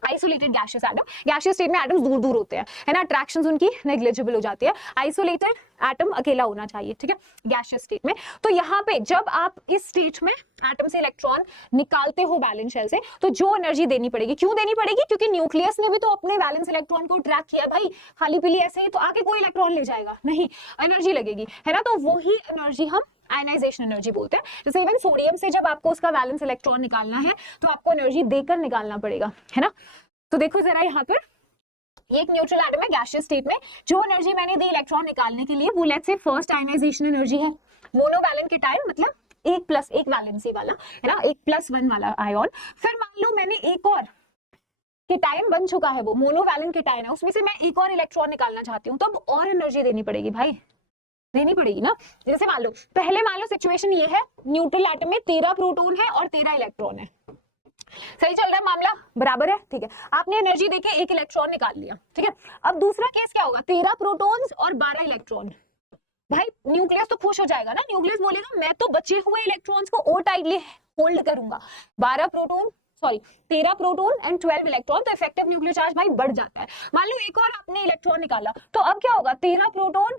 isolated gaseous atom, gaseous state में एटम्स दूर दूर होते हैं, है ना, अट्रैक्शंस उनकी नेग्लिजिबल हो जाती है, आइसोलेटेड एटम अकेला होना चाहिए, ठीक है, गैसियस स्टेट में। तो यहाँ पे जब आप इस स्टेट में एटम से इलेक्ट्रॉन निकालते हो वैलेंस शेल से, तो जो एनर्जी देनी पड़ेगी, क्यों देनी पड़ेगी, क्योंकि न्यूक्लियस ने भी तो अपने वैलेंस इलेक्ट्रॉन को ट्रैक किया भाई, खाली पीली ऐसे ही तो आके कोई इलेक्ट्रॉन ले जाएगा नहीं, एनर्जी लगेगी, है ना, तो वही एनर्जी हम आयनाइजेशन एनर्जी बोलते हैं। जैसे इवन सोडियम से जब आपको उसका वैलेंस इलेक्ट्रॉन निकालना है तो आपको एनर्जी देकर निकालना पड़ेगा, है ना। तो देखो जरा यहाँ पर एक न्यूट्रल एटम है गैसियस स्टेट में, जो एनर्जी मैंने दी इलेक्ट्रॉन निकालने के लिए वो let's say first ionisation energy है, मोनोवैलेंट केटायन मतलब एक प्लस, एक वैलेंसी वाला है ना, एक +1 वाला आयन। फिर मान लो मैंने एक और कीटायन बन चुका है, वो मोनोवैलेंट कीटायन है, उसमें से मैं एक और इलेक्ट्रॉन निकालना चाहती हूँ, तो अब और एनर्जी देनी पड़ेगी भाई, देनी पड़ेगी ना। जैसे मान लो पहले मान लो सिचुएशन ये है, न्यूट्रल एटम में 13 प्रोटॉन है और 13 इलेक्ट्रॉन है, सही चल रहा है मामला, बराबर है, ठीक है। आपने एनर्जी देके एक इलेक्ट्रॉन निकाल लिया, ठीक है। अब दूसरा केस क्या होगा, 13 प्रोटॉन्स और 12 इलेक्ट्रॉन। भाई न्यूक्लियस तो खुश हो जाएगा ना, न्यूक्लियस बोलेगा मैं तो बचे हुए इलेक्ट्रॉन्स को और टाइटली होल्ड करूंगा। 13 प्रोटॉन एंड 12 इलेक्ट्रॉन, तो इफेक्टिव न्यूक्लियर चार्ज भाई बढ़ जाता है। मान लो एक और आपने इलेक्ट्रॉन निकाला, तो अब क्या होगा, 13 प्रोटॉन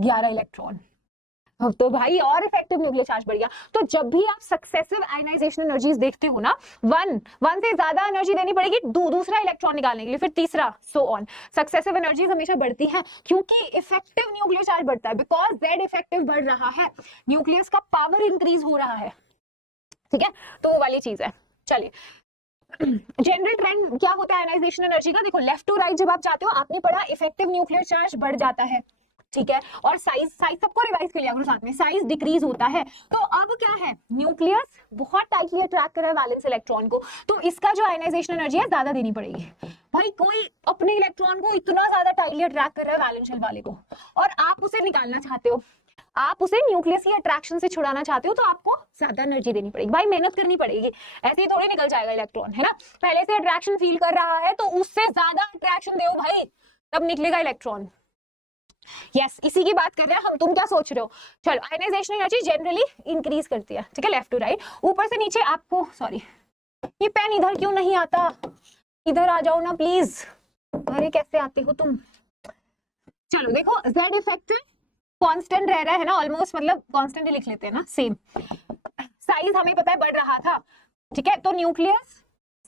11 इलेक्ट्रॉन, तो भाई और इफेक्टिव न्यूक्लियर चार्ज बढ़ गया। तो जब भी आप सक्सेसिव आयनाइजेशन एनर्जीज देखते हो ना, वन से ज्यादा एनर्जी देनी पड़ेगी दूसरा इलेक्ट्रॉन निकालने के लिए, फिर तीसरा, सो ऑन। सक्सेसिव एनर्जीज हमेशा बढ़ती हैं क्योंकि इफेक्टिव न्यूक्लियर चार्ज बढ़ता है, बिकॉज Z इफेक्टिव बढ़ रहा है, न्यूक्लियस का पावर इंक्रीज हो रहा है, ठीक है। तो वो वाली चीज है। चलिए जनरल ट्रेंड क्या होता है आयनाइजेशन एनर्जी का, देखो लेफ्ट टू राइट जब आप जाते हो, आपने पढ़ा इफेक्टिव न्यूक्लियर चार्ज बढ़ जाता है, ठीक है, और साइज सबको रिवाइज कर लिया करो साथ में, साइज डिक्रीज होता है। तो अब क्या है, न्यूक्लियस बहुत टाइटली अट्रैक्ट कर रहा है वैलेंस इलेक्ट्रॉन को, तो इसका जो आयनाइजेशन एनर्जी है ज्यादा देनी पड़ेगी। भाई कोई अपने इलेक्ट्रॉन को इतना ज्यादा टाइटली अट्रैक्ट कर रहा है वैलेंस वाले को, और आप उसे निकालना चाहते हो, आप उसे न्यूक्लियस की अट्रैक्शन से छुड़ाना चाहते हो, तो आपको ज्यादा एनर्जी देनी पड़ेगी, भाई मेहनत करनी पड़ेगी, ऐसे ही थोड़ी निकल जाएगा इलेक्ट्रॉन, है ना। पहले से अट्रैक्शन फील कर रहा है तो उससे ज्यादा अट्रैक्शन दो भाई, तब निकलेगा इलेक्ट्रॉन। यस इसी की बात कर रहे हैं हम, तुम क्या सोच रहे हो। चलो आयनाइजेशन एनर्जी जनरली इंक्रीज करती है, ठीक है, लेफ्ट टू राइट, ऊपर से नीचे। आपको सॉरी ये पेन इधर क्यों नहीं आता, इधर आ जाओ ना प्लीज, अरे कैसे आते हो तुम। चलो देखो Z इफेक्टिव कांस्टेंट रह रहा है ना, ऑलमोस्ट, मतलब कांस्टेंट ही लिख लेते हैं ना, सेम। साइज हमें पता है बढ़ रहा था, ठीक है, तो न्यूक्लियस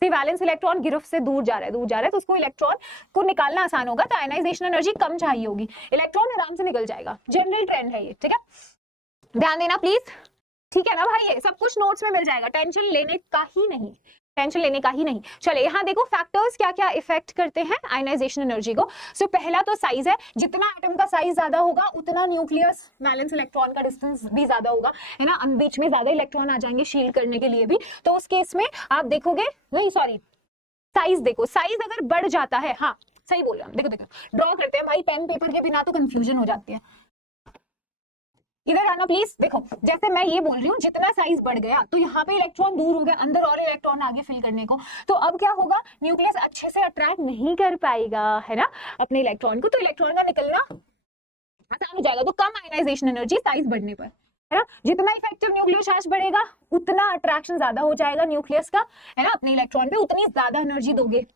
से वैलेंस इलेक्ट्रॉन गिरफ्त से दूर जा रहा है, तो उसको इलेक्ट्रॉन को निकालना आसान होगा, तो आयनाइजेशन एनर्जी कम चाहिए होगी, इलेक्ट्रॉन आराम से निकल जाएगा। जनरल ट्रेंड है ये, ठीक है, ध्यान देना प्लीज, ठीक है ना भाई, ये सब कुछ नोट्स में मिल जाएगा, टेंशन लेने का ही नहीं। चले यहाँ देखो फैक्टर्स क्या क्या इफेक्ट करते हैं आयनाइजेशन एनर्जी को। सो पहला तो साइज है, जितना एटम का साइज ज्यादा होगा उतना न्यूक्लियस वैलेंस इलेक्ट्रॉन का डिस्टेंस भी ज्यादा होगा, है ना, बीच में ज्यादा इलेक्ट्रॉन आ जाएंगे शील्ड करने के लिए भी, तो उस केस में आप देखोगे, नहीं सॉरी साइज देखो, साइज अगर बढ़ जाता है, हाँ सही बोल रहा हूँ, देखो ड्रॉ करते हैं भाई, पेन पेपर के बिना तो कंफ्यूजन हो जाती है। इधर आना प्लीज, देखो जैसे मैं ये बोल रही हूँ, जितना साइज बढ़ गया तो यहाँ पे इलेक्ट्रॉन दूर हो गया, अंदर और इलेक्ट्रॉन आगे फिल करने को, तो अब क्या होगा, न्यूक्लियस अच्छे से अट्रैक्ट नहीं कर पाएगा, है ना, अपने इलेक्ट्रॉन को, तो इलेक्ट्रॉन का निकलना आसान हो जाएगा। तो कम आयनाइजेशन एनर्जी साइज बढ़ने पर, है ना, जितना इफेक्टिव न्यूक्लियर चार्ज बढ़ेगा उतना अट्रैक्शन ज्यादा हो जाएगा न्यूक्लियस का, है ना, अपने इलेक्ट्रॉन पे, उतनी ज्यादा एनर्जी दोगे।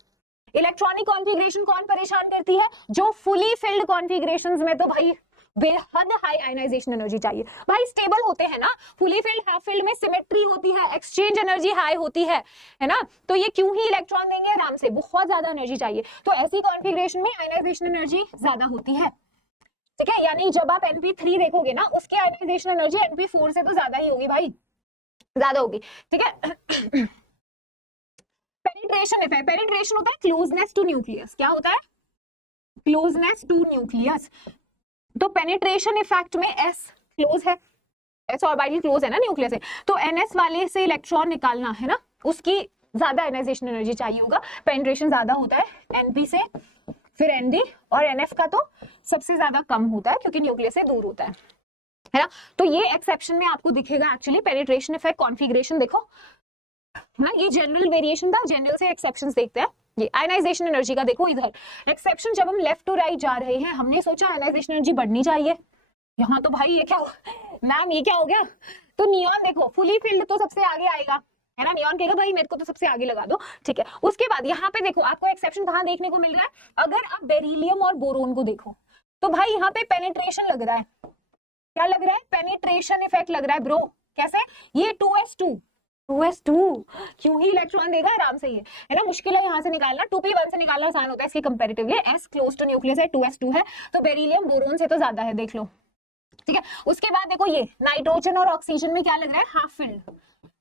इलेक्ट्रॉनिक कॉन्फ़िगरेशन कौन परेशान करती है, जो फुली फिल्ड कॉन्फ़िगरेशंस में तो भाई बेहद हाई आयनाइजेशन एनर्जी चाहिए, भाई स्टेबल होते हैं ना, फुली फिल्ड हाफ फिल्ड में सिमेट्री होती है, एक्सचेंज एनर्जी हाई होती है ना, तो ये क्यों ही इलेक्ट्रॉन देंगे आराम से, बहुत ज्यादा एनर्जी चाहिए, तो ऐसी कॉन्फ़िगरेशन में आयनाइजेशन एनर्जी ज्यादा होती है, ठीक है। यानी जब आप Np3 देखोगे ना, उसकी आयनाइजेशन एनर्जी Np4 से तो ज्यादा ही होगी भाई, ज्यादा होगी, ठीक है। पेनिट्रेशन इफेक्ट, पेनिट्रेशन होता है क्लोजनेस टू न्यूक्लियस, क्या होता है, क्लोजनेस टू न्यूक्लियस, तो पेनिट्रेशन इफेक्ट में S क्लोज है, S ऑर्बिटल क्लोज है ना न्यूक्लियस से, तो NS वाले से इलेक्ट्रॉन निकालना है ना, उसकी ज्यादा आयनाइजेशन एनर्जी चाहिए होगा, पेनिट्रेशन ज्यादा होता है Np से, फिर Nd, और NF का तो सबसे ज्यादा कम होता है क्योंकि न्यूक्लियस से दूर होता है ना। तो ये एक्सेप्शन में आपको दिखेगा एक्चुअली पेनिट्रेशन इफेक्ट कॉन्फ़िगरेशन, देखो ना, ये जनरल वेरिएशन था, जनरल से एक्सेप्शंस देखते हैं। ये आयनाइजेशन एनर्जी का देखो, इधर एक्सेप्शन जब हम लेफ्ट टू राइट जा रहे हैं, हमने सोचा आयनाइजेशन एनर्जी बढ़नी चाहिए, यहाँ तो भाई ये क्या मैम ये क्या हो गया, तो नियॉन देखो फुली फिल्ड तो सबसे आगे आएगा, है ना, नियॉन कहेगा भाई मेरे को तो सबसे आगे लगा दो, ठीक है। उसके बाद यहाँ पे देखो आपको एक्सेप्शन कहाँ देखने को मिल रहा है, अगर आप बेरिलियम और बोरोन को देखो तो भाई यहाँ पे पेनिट्रेशन लग रहा है, क्या लग रहा है, पेनिट्रेशन इफेक्ट लग रहा है ब्रो, कैसे, ये 2s2 क्यों ही इलेक्ट्रॉन देगा आराम से, ये है ना, मुश्किल है यहाँ से निकालना, 2p1 से निकालना आसान होता है इसके comparatively, S close to nucleus है, 2s2 है, तो बेरिलियम बोरोन से तो ज्यादा है, देख लो, ठीक है। उसके बाद देखो ये नाइट्रोजन और ऑक्सीजन में क्या लग रहा है,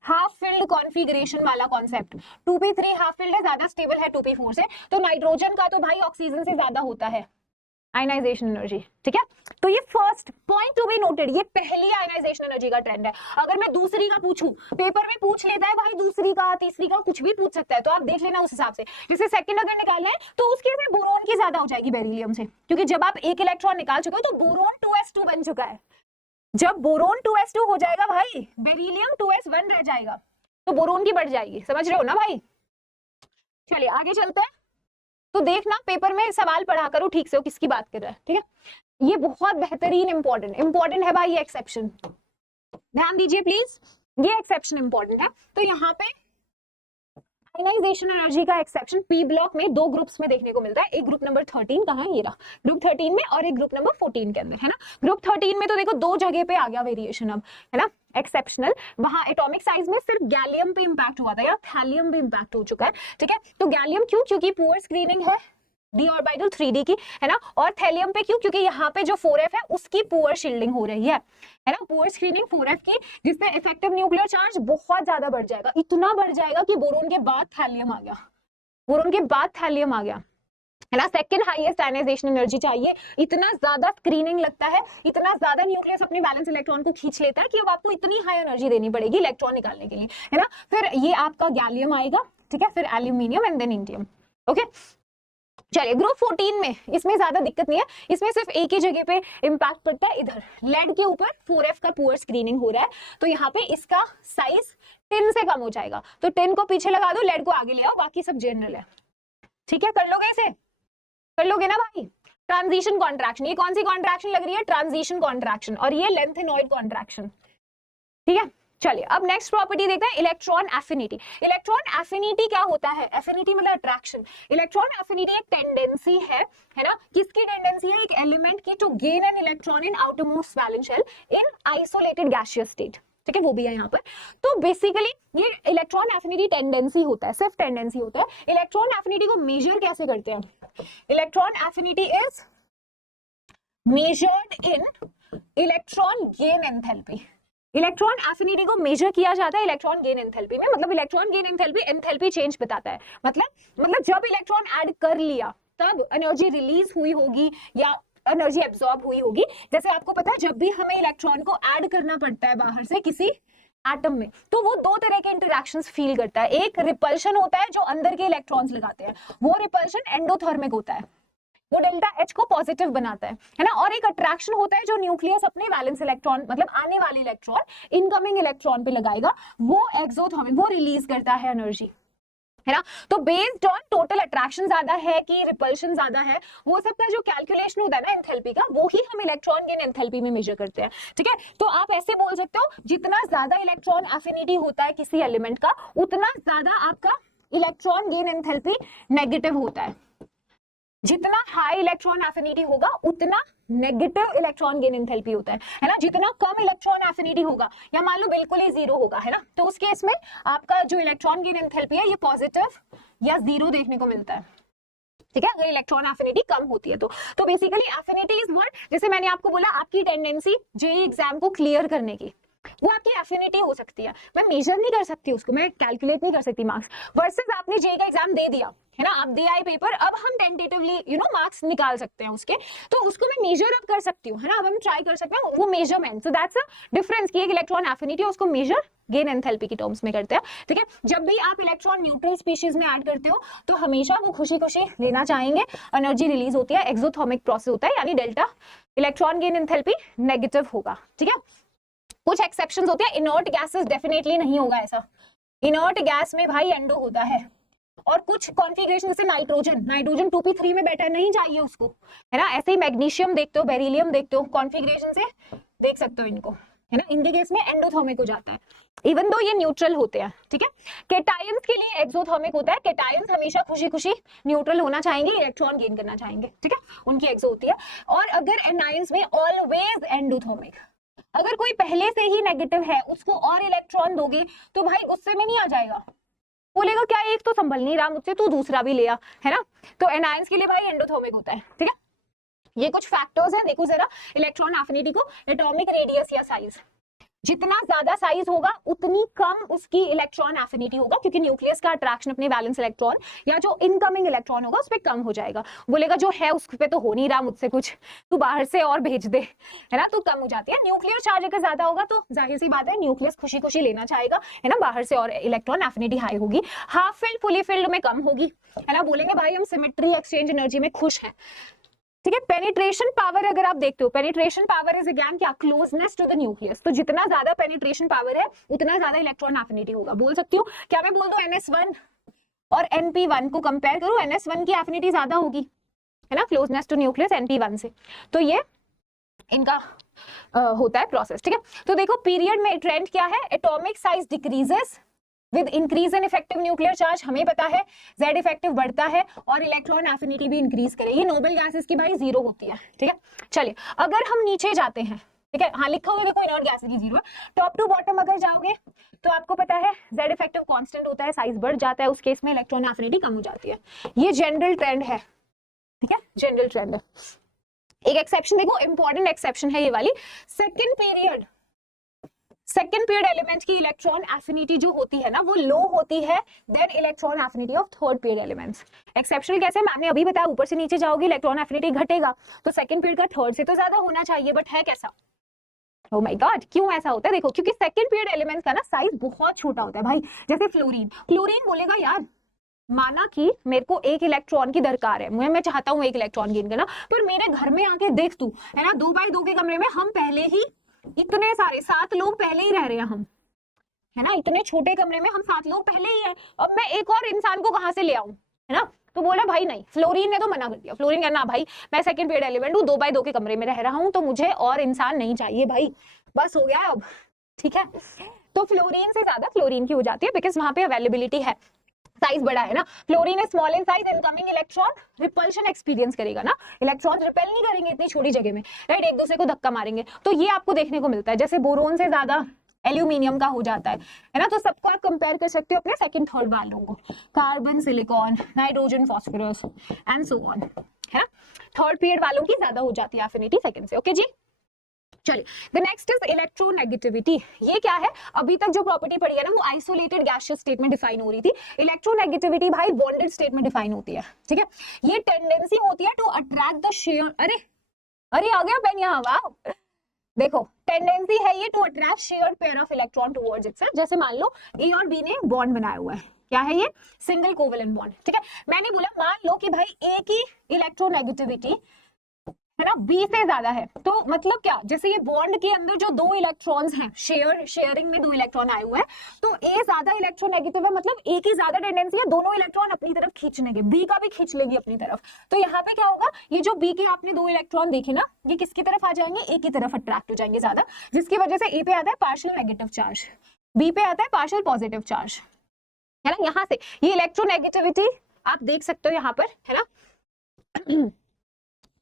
हाफ फिल्ड कॉन्फ़िगरेशन वाला कॉन्सेप्ट, 2p3 हाफ फिल्ड है, ज्यादा स्टेबल है 2p4 से, तो नाइट्रोजन का तो भाई ऑक्सीजन से ज्यादा होता है, आयनाइजेशन एनर्जी, ठीक है। तो ये first point to be noted, ये पहली आयनाइजेशन एनर्जी का ट्रेंड है। अगर मैं दूसरी का पूछूं, पेपर में पूछ लेता है भाई दूसरी का, तीसरी का, कुछ भी पूछ सकता है, तो आप देख लेना उस हिसाब से। जैसे सेकंड अगर निकालना है तो उसके में बोरोन की ज्यादा हो जाएगी बेरिलियम से, क्योंकि जब आप एक इलेक्ट्रॉन निकाल चुके हो तो बोरोन 2s2 बन चुका है। जब बोरोन 2s2 हो जाएगा भाई, बेरिलियम 2s1 रह जाएगा, तो बोरोन की बढ़ जाएगी, समझ रहे हो ना भाई। चलिए आगे चलते हैं। तो देखना पेपर में सवाल पढ़ा करो ठीक से, वो किसकी बात कर रहा है, ठीक है। ये बहुत बेहतरीन इंपॉर्टेंट है भाई, ये एक्सेप्शन ध्यान दीजिए प्लीज, ये एक्सेप्शन इंपॉर्टेंट है। तो यहाँ पे आयनाइजेशन एनर्जी का एक्सेप्शन पी ब्लॉक में दो ग्रुप्स में देखने को मिलता है। एक ग्रुप नंबर 13 कहाँ है, ये रहा ग्रुप 13 में, और एक ग्रुप नंबर 14 के अंदर, है ना। ग्रुप 13 में तो देखो दो जगह पे आ गया वेरिएशन अब, है ना, एक्सेप्शनल। वहां एटॉमिक साइज में सिर्फ गैलियम पे इंपैक्ट हुआ था, या थैलियम पे इंपैक्ट हो चुका है, ठीक है। तो गैलियम क्यों, क्योंकि पुअर स्क्रीनिंग है d ऑर्बिटल 3d की, है ना। और थैलियम पे क्यों, क्योंकि यहाँ पे जो 4f है उसकी पुअर शील्डिंग हो रही है ना, पुअर स्क्रीनिंग 4f की, जिससे इफेक्टिव न्यूक्लियर चार्ज बहुत ज्यादा बढ़ जाएगा, इतना बढ़ जाएगा कि बोरोन के बाद थैलियम आ गया, बोरोन के बाद थैलियम आ गया, है ना। सेकंड हाईएस्ट आयनाइजेशन एनर्जी चाहिए, इतना ज्यादा स्क्रीनिंग लगता है, इतना ज्यादा न्यूक्लियस अपने बैलेंस इलेक्ट्रॉन को खींच लेता है कि अब आपको इतनी हाई एनर्जी देनी पड़ेगी इलेक्ट्रॉन निकालने के लिए, है ना। फिर ये आपका गैलियम आएगा, ठीक है, फिर aluminium and then indium, okay. चलिए ग्रुप 14 में इसमें ज्यादा दिक्कत नहीं है, इसमें सिर्फ एक ही जगह पे इंपैक्ट पड़ता है, इधर लेड के ऊपर 4f का पुअर स्क्रीनिंग हो रहा है, तो यहाँ पे इसका साइज 10 से कम हो जाएगा, तो 10 को पीछे लगा दो, लेड को आगे ले आओ, बाकी सब जनरल है, ठीक है। कर लोगे इसे, कर लोगे ना भाई। ट्रांजिशन कॉन्ट्रैक्शन, ये कौन सी कॉन्ट्रैक्शन लग रही है, ट्रांजिशन कॉन्ट्रैक्शन, और ये लेंथेनॉइड कॉन्ट्रैक्शन, ठीक है। चलिए अब नेक्स्ट प्रॉपर्टी देखते हैं, इलेक्ट्रॉन एफिनिटी। इलेक्ट्रॉन एफिनिटी क्या होता है, एफिनिटी मतलब अट्रैक्शन। इलेक्ट्रॉन एफिनिटी एक टेंडेंसी है ना, किसकी टेंडेंसी है, एक एलिमेंट की, to gain an electron in outermost valence shell in isolated gaseous state, ठीक है, वो भी है यहाँ पर। तो बेसिकली ये इलेक्ट्रॉन एफिनिटी टेंडेंसी होता है, सिर्फ टेंडेंसी होता है। इलेक्ट्रॉन एफिनिटी को मेजर कैसे करते हैं, electron affinity is measured in electron gain enthalpy. Electron affinity को मेजर किया जाता है इलेक्ट्रॉन गेन एंथैल्पी में, मतलब electron gain enthalpy enthalpy change बताता है, मतलब जब इलेक्ट्रॉन ऐड कर लिया तब एनर्जी रिलीज हुई होगी या एनर्जी एब्जॉर्ब हुई होगी। जैसे आपको पता है जब भी हमें इलेक्ट्रॉन को ऐड करना पड़ता है बाहर से किसी एटम में, तो वो दो तरह के इंटरैक्शंस फील करता है। एक रिपल्शन होता है जो अंदर के इलेक्ट्रॉन्स लगाते हैं, वो रिपल्शन एंडोथर्मिक होता है, वो डेल्टा एच को पॉजिटिव बनाता है ना। और एक अट्रैक्शन होता है जो न्यूक्लियस अपने वैलेंस इलेक्ट्रॉन, मतलब आने वाले इलेक्ट्रॉन इनकमिंग इलेक्ट्रॉन पे लगाएगा, वो एक्सोथर्मिक, वो रिलीज करता है एनर्जी, है ना। तो बेस्ड ऑन टोटल अट्रैक्शन ज्यादा है कि रिपल्शन ज्यादा है, वो सब का जो कैलकुलेशन होता है ना एंथैल्पी का, वो ही हम इलेक्ट्रॉन गेन एंथैल्पी में मेजर करते हैं, ठीक है। तो आप ऐसे बोल सकते हो जितना ज्यादा इलेक्ट्रॉन एफिनिटी होता है किसी एलिमेंट का, उतना ज्यादा आपका इलेक्ट्रॉन गेन एंथैल्पी नेगेटिव होता है। जितना हाई इलेक्ट्रॉन एफिनिटी होगा उतना नेगेटिव इलेक्ट्रॉन गेन एंथैल्पी होता है ना। जितना कम इलेक्ट्रॉन एफिनिटी होगा, या मान लो बिल्कुल ही जीरो होगा, है ना, तो उस केस में आपका जो इलेक्ट्रॉन गेन एंथैल्पी है ये पॉजिटिव या जीरो देखने को मिलता है, ठीक है, अगर इलेक्ट्रॉन एफिनिटी कम होती है तो बेसिकली एफिनिटी इज व्हाट, जैसे मैंने आपको बोला आपकी टेंडेंसी जेईई एग्जाम को क्लियर करने की, वो आपकी एफिनिटी हो सकती है। मैं मेजर नहीं कर सकती उसको, मैं कैलकुलेट नहीं कर सकती मार्क्स, वर्सेस आपने जेईई का एग्जाम दे दिया, है ना, आप दे आए पेपर, अब हम टेंटेटिवली मार्क्स निकाल सकते हैं उसके, तो उसको मैं मेजर अप कर सकती हूँ, है ना, अब हम ट्राई कर सकते हैं वो measurement. So that's a difference कि एक इलेक्ट्रॉन एफिनिटी उसको मेजर गेन एंथैल्पी की टर्म्स में करते हैं, ठीक है। जब भी आप इलेक्ट्रॉन न्यूट्रल स्पीशीज में ऐड करते हो तो हमेशा वो खुशी खुशी लेना चाहेंगे, एनर्जी रिलीज होती है, एक्सोथर्मिक प्रोसेस होता है, यानी delta electron gain enthalpy negative होगा, ठीक है। कुछ एक्सेप्शंस होते हैं, इनर्ट गैसेस डेफिनेटली नहीं होगा ऐसा, इनर्ट गैस में भाई एंडो होता है, और कुछ कॉन्फ़िगरेशन जैसे नाइट्रोजन 2p3 में बैठा नहीं चाहिए उसको, है ना। ऐसे ही मैग्नीशियम देखते हो, बेरिलियम देखते हो, कॉन्फ़िगरेशन से देख सकते हो इनको, है ना, इनके केस में एंडोथर्मिक हो जाता है, इवन दो ये न्यूट्रल होते हैं, ठीक है। केटायंस के लिए एक्सोथर्मिक होता है, केटायंस हमेशा खुशी खुशी न्यूट्रल होना चाहेंगे, इलेक्ट्रॉन गेन करना चाहेंगे, ठीक है, उनकी एक्सो होती है। और अगर एनायंस में ऑलवेज एंडोथर्मिक, अगर कोई पहले से ही नेगेटिव है उसको और इलेक्ट्रॉन दोगे तो भाई गुस्से में नहीं आ जाएगा, बोलेगा क्या एक तो संभल नहीं रहा मुझसे, तू दूसरा भी ले आ, है ना। तो एनायंस के लिए भाई एंडोथर्मिक होता है, ठीक है। ये कुछ फैक्टर्स हैं, देखो जरा इलेक्ट्रॉन एफिनिटी को, एटॉमिक रेडियस या साइज, जितना ज्यादा साइज होगा उतनी कम उसकी इलेक्ट्रॉन एफिनिटी होगा, क्योंकि न्यूक्लियस का अट्रैक्शन अपने वैलेंस इलेक्ट्रॉन या जो इनकमिंग इलेक्ट्रॉन होगा उस पर कम हो जाएगा। बोलेगा जो है उस पे तो हो नहीं रहा मुझसे कुछ, तू बाहर से और भेज दे, है ना, तो कम हो जाती है। न्यूक्लियर चार्ज अगर ज्यादा होगा तो जाहिर सी बात है न्यूक्लियस खुशी खुशी लेना चाहेगा, है ना, बाहर से, और इलेक्ट्रॉन एफिनिटी हाई होगी। हाफ फिल्ड फुली फिल्ड में कम होगी, है ना, बोलेंगे भाई हम सिमेट्री एक्सचेंज एनर्जी में खुश हैं। ठीक है, पेनिट्रेशन पावर अगर आप देखते हो, पेनिट्रेशन पावर इज अगेन क्या, क्लोजनेस टू द न्यूक्लियस। तो जितना ज्यादा पेनिट्रेशन पावर है उतना ज्यादा इलेक्ट्रॉन एफिनिटी होगा। बोल सकती हूँ क्या मैं बोल दूं NS1 और NP1 को कंपेयर करूं, NS1 की एफिनिटी ज्यादा होगी, है ना, क्लोजनेस टू न्यूक्लियस NP1 से। तो ये इनका होता है प्रोसेस। ठीक है, तो देखो पीरियड में ट्रेंड क्या है, atomic size decreases with increase in effective nuclear charge, हमें पता है Z इफेक्टिव बढ़ता है और इलेक्ट्रॉन एफिनिटी भी इंक्रीज करेगी। नोबल गैसेस की भाई जीरो होती है। ठीक है, चलिए अगर हम नीचे जाते हैं, ठीक है, हाँ लिखा हुआ देखो इनर्ट गैसेस की जीरो है। टॉप टू बॉटम अगर जाओगे तो आपको पता है Z इफेक्टिव कांस्टेंट होता है, साइज बढ़ जाता है, उस केस में इलेक्ट्रॉन एफिनिटी कम हो जाती है। ये जनरल ट्रेंड है। ठीक है, जनरल ट्रेंड है। एक एक्सेप्शन देखो, इंपॉर्टेंट एक्सेप्शन है ये वाली, सेकंड पीरियड एलिमेंट की इलेक्ट्रॉन एफिनिटी जो होती है ना वो लो होती है then electron affinity of third period elements. Exceptional कैसे, मैम ने अभी बताया, ऊपर से नीचे जाओगे इलेक्ट्रॉन एफिनिटी घटेगा, तो सेकंड पीरियड का थर्ड से तो ज्यादा होना चाहिए, बट है कैसा, ओह माय गॉड, क्यों ऐसा होता है? देखो क्योंकि सेकंड पीरियड एलिमेंट्स का ना साइज बहुत छोटा होता है भाई। जैसे फ्लोरीन बोलेगा यार माना कि मेरे को एक इलेक्ट्रॉन की दरकार है, मैं चाहता हूँ एक इलेक्ट्रॉन गेन करना, पर मेरे घर में आके देख तू, है ना, 2 बाई 2 के कमरे में हम पहले ही इतने सारे 7 लोग पहले ही रह रहे हैं हम, है ना, इतने छोटे कमरे में हम 7 लोग पहले ही हैं, अब मैं एक और इंसान को कहां से ले आऊं, है ना। तो बोला भाई नहीं, फ्लोरीन ने तो मना कर दिया। फ्लोरीन कहना भाई मैं सेकंड पीरियड एलिमेंट हूँ, 2 बाई 2 के कमरे में रह रहा हूँ, तो मुझे और इंसान नहीं चाहिए भाई, बस हो गया अब। ठीक है, तो फ्लोरीन से ज्यादा फ्लोरीन की हो जाती है, बिकॉज वहां पे अवेलेबिलिटी है, साइज बड़ा है ना। Fluorine is small in size, incoming electron repulsion experience करेगा ना, इलेक्ट्रॉन रिपेल नहीं करेंगे इतनी छोटी जगह में, राइट, एक दूसरे को धक्का मारेंगे। तो ये आपको देखने को मिलता है, जैसे बोरोन से ज्यादा एल्यूमिनियम का हो जाता है ना। तो सबको आप कंपेयर कर सकते हो अपने सेकंड थर्ड वालों को, carbon, silicon, nitrogen, phosphorus and so on, है ना। थर्ड पीरियड वालों की ज्यादा हो जाती है एफिनिटी सेकंड से। ओके जी, चलिए द नेक्स्ट इज इलेक्ट्रोनेगेटिविटी। ये क्या है, अभी तक जो प्रॉपर्टी पढ़ी है ना वो आइसोलेटेड गैसियस स्टेट में डिफाइन हो रही थी। इलेक्ट्रोनेगेटिविटी भाई बॉन्डेड स्टेट में डिफाइन होती है। ठीक है, ये टेंडेंसी होती है टू अट्रैक्ट द शेयर, अरे आ गया पेन यहाँ, वाह, देखो टेंडेंसी है ये to attract shared pair of electron towards itself. जैसे मान लो ए और बी ने बॉन्ड बनाया हुआ है, क्या है ये, सिंगल कोवेलेंट बॉन्ड। ठीक है, मैंने बोला मान लो कि भाई ए की इलेक्ट्रोनेगेटिविटी है ना बी से ज्यादा है, तो मतलब क्या, जैसे ये बॉन्ड के अंदर जो 2 इलेक्ट्रॉन्स हैं, शेयरिंग में 2 इलेक्ट्रॉन आए हुए हैं, तो ए ज्यादा इलेक्ट्रोनेगेटिव है, मतलब ए की ज्यादा टेंडेंसी है दोनों इलेक्ट्रॉन अपनी तरफ खींचने के, बी का भी खींच लेगी अपनी तरफ। तो यहाँ पे क्या होगा, ये जो बी के आपने 2 इलेक्ट्रॉन देखे ना, ये किसकी तरफ आ जाएंगे, ए की तरफ अट्रैक्ट हो जाएंगे ज्यादा, जिसकी वजह से ए पे आता है पार्शियल नेगेटिव चार्ज, बी पे आता है पार्शियल पॉजिटिव चार्ज, है ना। यहाँ से ये इलेक्ट्रोनेगेटिविटी आप देख सकते हो यहाँ पर, है ना,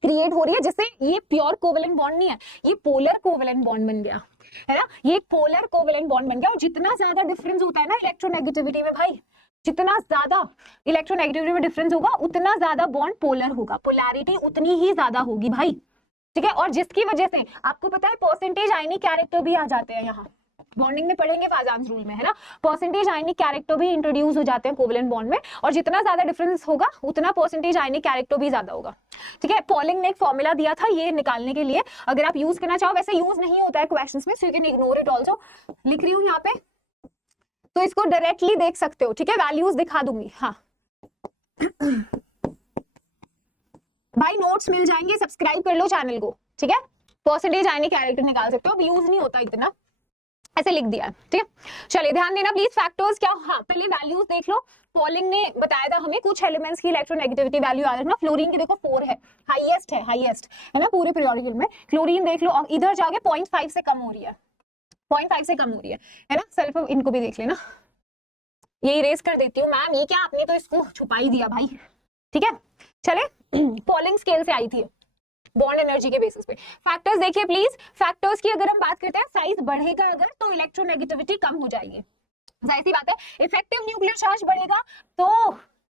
क्रिएट हो रही है, जिससे ये प्योर कोवेलेंट बॉन्ड नहीं है, ये पोलर कोवेलेंट बॉन्ड बन गया, है ना, ये पोलर कोवेलेंट बॉन्ड बन गया। और जितना ज्यादा डिफरेंस होता है ना इलेक्ट्रोनेगेटिविटी में भाई, जितना ज्यादा इलेक्ट्रोनेगेटिविटी में डिफरेंस होगा उतना ज्यादा बॉन्ड पोलर होगा, पोलैरिटी उतनी ही ज्यादा होगी भाई। ठीक है, और जिसकी वजह से आपको पता है परसेंटेज आयनिक कैरेक्टर भी आ जाते हैं, यहाँ बॉन्डिंग में पढ़ेंगे फाजान्स रूल में, है ना, परसेंटेज आयनिक कैरेक्टर भी इंट्रोड्यूस हो जाते हैं कोवेलेंट बॉन्ड में, और जितना ज्यादा डिफरेंस होगा उतना परसेंटेज आयनिक कैरेक्टर भी ज्यादा होगा। ठीक है, पॉलिंग ने एक फॉर्मूला दिया था ये निकालने के लिए, अगर आप यूज करना चाहो, वैसे यूज नहीं होता है क्वेश्चंस में, so you can ignore it also, लिख रही हूँ यहाँ पे, तो इसको डायरेक्टली देख सकते हो। ठीक है, वैल्यूज दिखा दूंगी, हाँ भाई नोट्स मिल जाएंगे, सब्सक्राइब कर लो चैनल को। ठीक है, परसेंटेज आयनिक कैरेक्टर निकाल सकते हो, अब यूज नहीं होता इतना, ऐसे लिख दिया। ठीक है, चलिए ध्यान देना प्लीज, फैक्टर्स क्या, हाँ पहले वैल्यूज देख लो। पॉलिंग ने बताया था हमें कुछ एलिमेंट्स की इलेक्ट्रोनेगेटिविटी वैल्यू याद रखना। फ्लोरीन की देखो 4 है, हाईएस्ट है ना पूरे पीरियोडिक में। क्लोरीन देख लो, और इधर जाके 0.5 से कम हो रही है, 0.5 से कम हो रही है ना। सल्फर इनको भी देख लेना, ये इरेज कर देती हूँ मैम, ये क्या आपने तो इसको छुपा ही दिया भाई। ठीक है, चले पॉलिंग स्केल से आई थी बॉन्ड एनर्जी के बेसिस पे। फैक्टर्स देखिए प्लीज, फैक्टर्स की अगर हम बात करते हैं, साइज बढ़ेगा अगर तो इलेक्ट्रोनेगेटिविटी कम हो जाएगी, जाहिर सी बात है। इफेक्टिव न्यूक्लियर चार्ज बढ़ेगा तो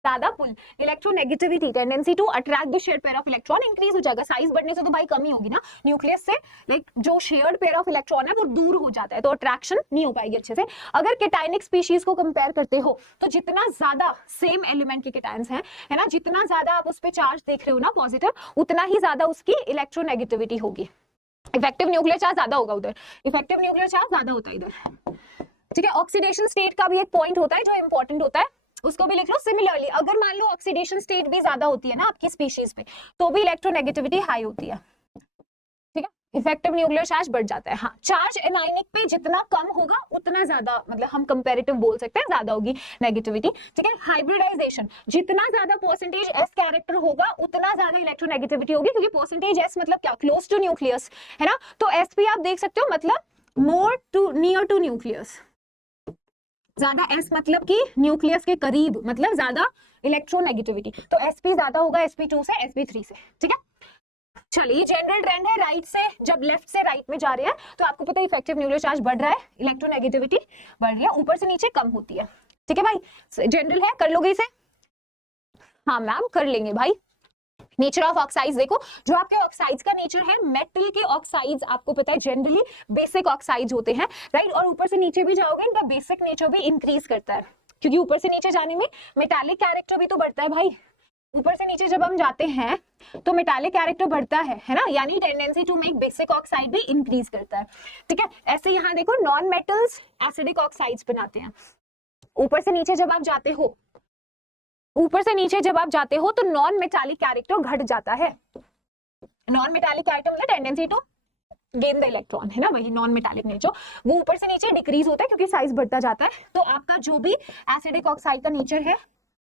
ज्यादा pull, electronegativity, tendency to attract the shared pair of electron increase हो जाएगा। साइज बढ़ने से तो भाई कमी होगी ना न्यूक्लियस से, लाइक जो शेयर्ड पेयर ऑफ इलेक्ट्रॉन है वो दूर हो जाता है, तो अट्रैक्शन नहीं हो पाएगी अच्छे से। अगर केटाइनिक स्पीशीज को कंपेयर करते हो तो जितना ज्यादा सेम एलिमेंट के केटाइंस हैं, है ना, जितना ज्यादा आप उस पे चार्ज देख रहे हो ना पॉजिटिव, उतना ही ज्यादा उसकी इलेक्ट्रोनेगेटिविटी होगी। इफेक्टिव न्यूक्लियर चार्ज ज्यादा होगा उधर, इफेक्टिव न्यूक्लियर चार्ज ज्यादा होता है इधर। ठीक है, ऑक्सीडेशन स्टेट का भी एक पॉइंट होता है जो इंपॉर्टेंट होता है, उसको भी लिख लो। सिमिलरली अगर मान लो ऑक्सीडेशन स्टेट भी ज्यादा होती है ना आपकी स्पीशीज में, तो भी इलेक्ट्रोनेगेटिविटी हाई होती है। ठीक है, इफेक्टिव न्यूक्लियर चार्ज बढ़ जाता है। हाँ, चार्ज एनायनिक पे जितना कम होगा उतना ज्यादा, मतलब हम कंपैरेटिव बोल सकते हैं, ज्यादा होगी नेगेटिविटी। ठीक है, हाइब्रिडाइजेशन, जितना ज्यादा परसेंटेज एस कैरेक्टर होगा उतना ज्यादा इलेक्ट्रोनेगेटिविटी होगी, क्योंकि परसेंटेज एस मतलब क्या, क्लोज टू न्यूक्लियस, है ना। तो एसपी आप देख सकते हो मतलब more to, near to nucleus. ज्यादा एस मतलब कि न्यूक्लियस के करीब, मतलब ज्यादा इलेक्ट्रोनेगेटिविटी, तो एसपी ज्यादा होगा sp2 से sp3 से। ठीक है, चलिए जनरल ट्रेंड है, राइट से जब लेफ्ट से राइट में जा रहे हैं तो आपको पता है इफेक्टिव न्यूक्लियर चार्ज बढ़ रहा है, इलेक्ट्रोनेगेटिविटी बढ़ रही है, ऊपर से नीचे कम होती है। ठीक है भाई, जनरल है, कर लोगे इसे? हाँ मैम कर लेंगे भाई। नेचर ऑफ ऑक्साइड्स देखो, जो आपके ऑक्साइड्स का नेचर है, मेटल के ऑक्साइड्स आपको पता है जनरली बेसिक ऑक्साइड्स होते हैं, राइट। और ऊपर से नीचे भी जाओगे इनका बेसिक नेचर भी इंक्रीज करता है, क्योंकि ऊपर से नीचे जाने में मेटालिक कैरेक्टर भी तो बढ़ता है भाई। ऊपर से नीचे जब हम जाते हैं तो मेटालिक कैरेक्टर बढ़ता है ना, यानी tendency to make basic oxide भी इंक्रीज करता है। ठीक है, ऐसे यहाँ देखो नॉन मेटल्स एसिडिक ऑक्साइड्स बनाते हैं। ऊपर से नीचे जब आप जाते हो, ऊपर से नीचे जब आप जाते हो तो नॉन मेटालिक कैरेक्टर घट जाता है। नॉन मेटालिक कैरेक्टर मतलब tendency to gain the electron, है ना, वही नॉन मेटालिक नेचर, वो ऊपर से नीचे डिक्रीज होता है क्योंकि साइज बढ़ता जाता है, तो आपका जो भी एसिडिक ऑक्साइड का नेचर है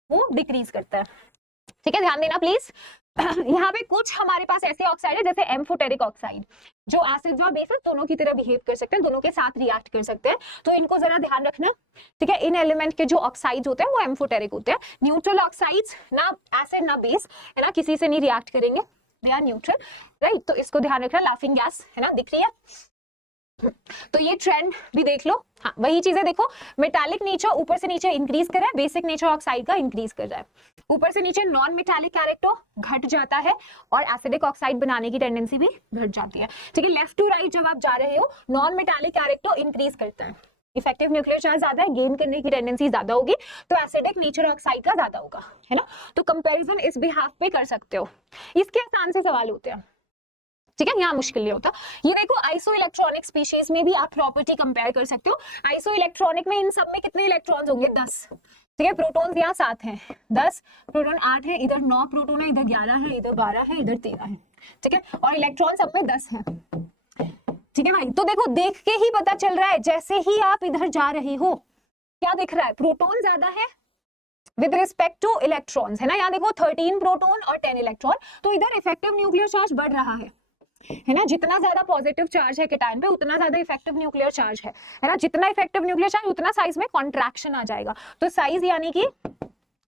वो डिक्रीज करता है। ठीक है, ध्यान देना प्लीज। यहाँ पे कुछ हमारे पास ऐसे ऑक्साइड है जैसे एम्फोटेरिक ऑक्साइड, जो एसिड और बेसिस दोनों की तरह बिहेव कर सकते हैं, दोनों के साथ रिएक्ट कर सकते हैं, तो इनको जरा ध्यान रखना। ठीक है, इन एलिमेंट के जो ऑक्साइड्स होते हैं वो एम्फोटेरिक होते हैं। न्यूट्रल ऑक्साइड्स ना एसिड ना बेस, है ना, किसी से नहीं रिएक्ट करेंगे, दे आर न्यूट्रल, राइट। तो इसको ध्यान रखना। लाफिंग गैस, है ना, दिख रही है, तो ये ट्रेंड भी देख लो। हाँ, वही चीजें देखो, मेटालिक नेचर ऊपर से नीचे इंक्रीज कर रहा है, बेसिक नेचर ऑक्साइड का इंक्रीज कर रहा है। ऊपर से नीचे नॉन मेटालिक कैरेक्टर घट जाता है और एसिडिक ऑक्साइड बनाने की टेंडेंसी भी घट जाती है। ठीक है, लेफ्ट टू राइट जब आप जा रहे हो नॉन मेटालिक कैरेक्टर इंक्रीज करता है, इफेक्टिव न्यूक्लियर चार्ज ज्यादा है, गेन करने की टेंडेंसी ज्यादा होगी, तो एसिडिक नेचर ऑक्साइड का ज्यादा होगा, है ना। तो कंपैरिजन इस बिहाफ पे कर सकते हो। इसके आसान से सवाल होते हैं, ठीक है, यहाँ मुश्किल नहीं होता। ये देखो आइसो इलेक्ट्रॉनिक स्पीशीज में भी आप प्रॉपर्टी कंपेयर कर सकते हो। आइसो इलेक्ट्रॉनिक में इन सब में कितने इलेक्ट्रॉन्स होंगे? 10। ठीक है, प्रोटॉन्स यहाँ 7 हैं, 10 प्रोटॉन 8 है, इधर 9 प्रोटॉन है, इधर 11 है, इधर 12 है, इधर 13 है। ठीक है, और इलेक्ट्रॉन सब में 10 हैं। ठीक है भाई, तो देखो देख के ही पता चल रहा है, जैसे ही आप इधर जा रहे हो क्या दिख रहा है, प्रोटॉन ज्यादा है विद रिस्पेक्ट टू इलेक्ट्रॉन्स, है ना। यहाँ देखो 13 प्रोटॉन और 10 इलेक्ट्रॉन, तो इधर इफेक्टिव न्यूक्लियर चार्ज बढ़ रहा है ना। जितना ज्यादा पॉजिटिव चार्ज है केटायन पे उतना ज्यादा इफेक्टिव न्यूक्लियर चार्ज है ना। जितना इफेक्टिव न्यूक्लियर चार्ज उतना साइज में कॉन्ट्रैक्शन आ जाएगा, तो साइज यानी कि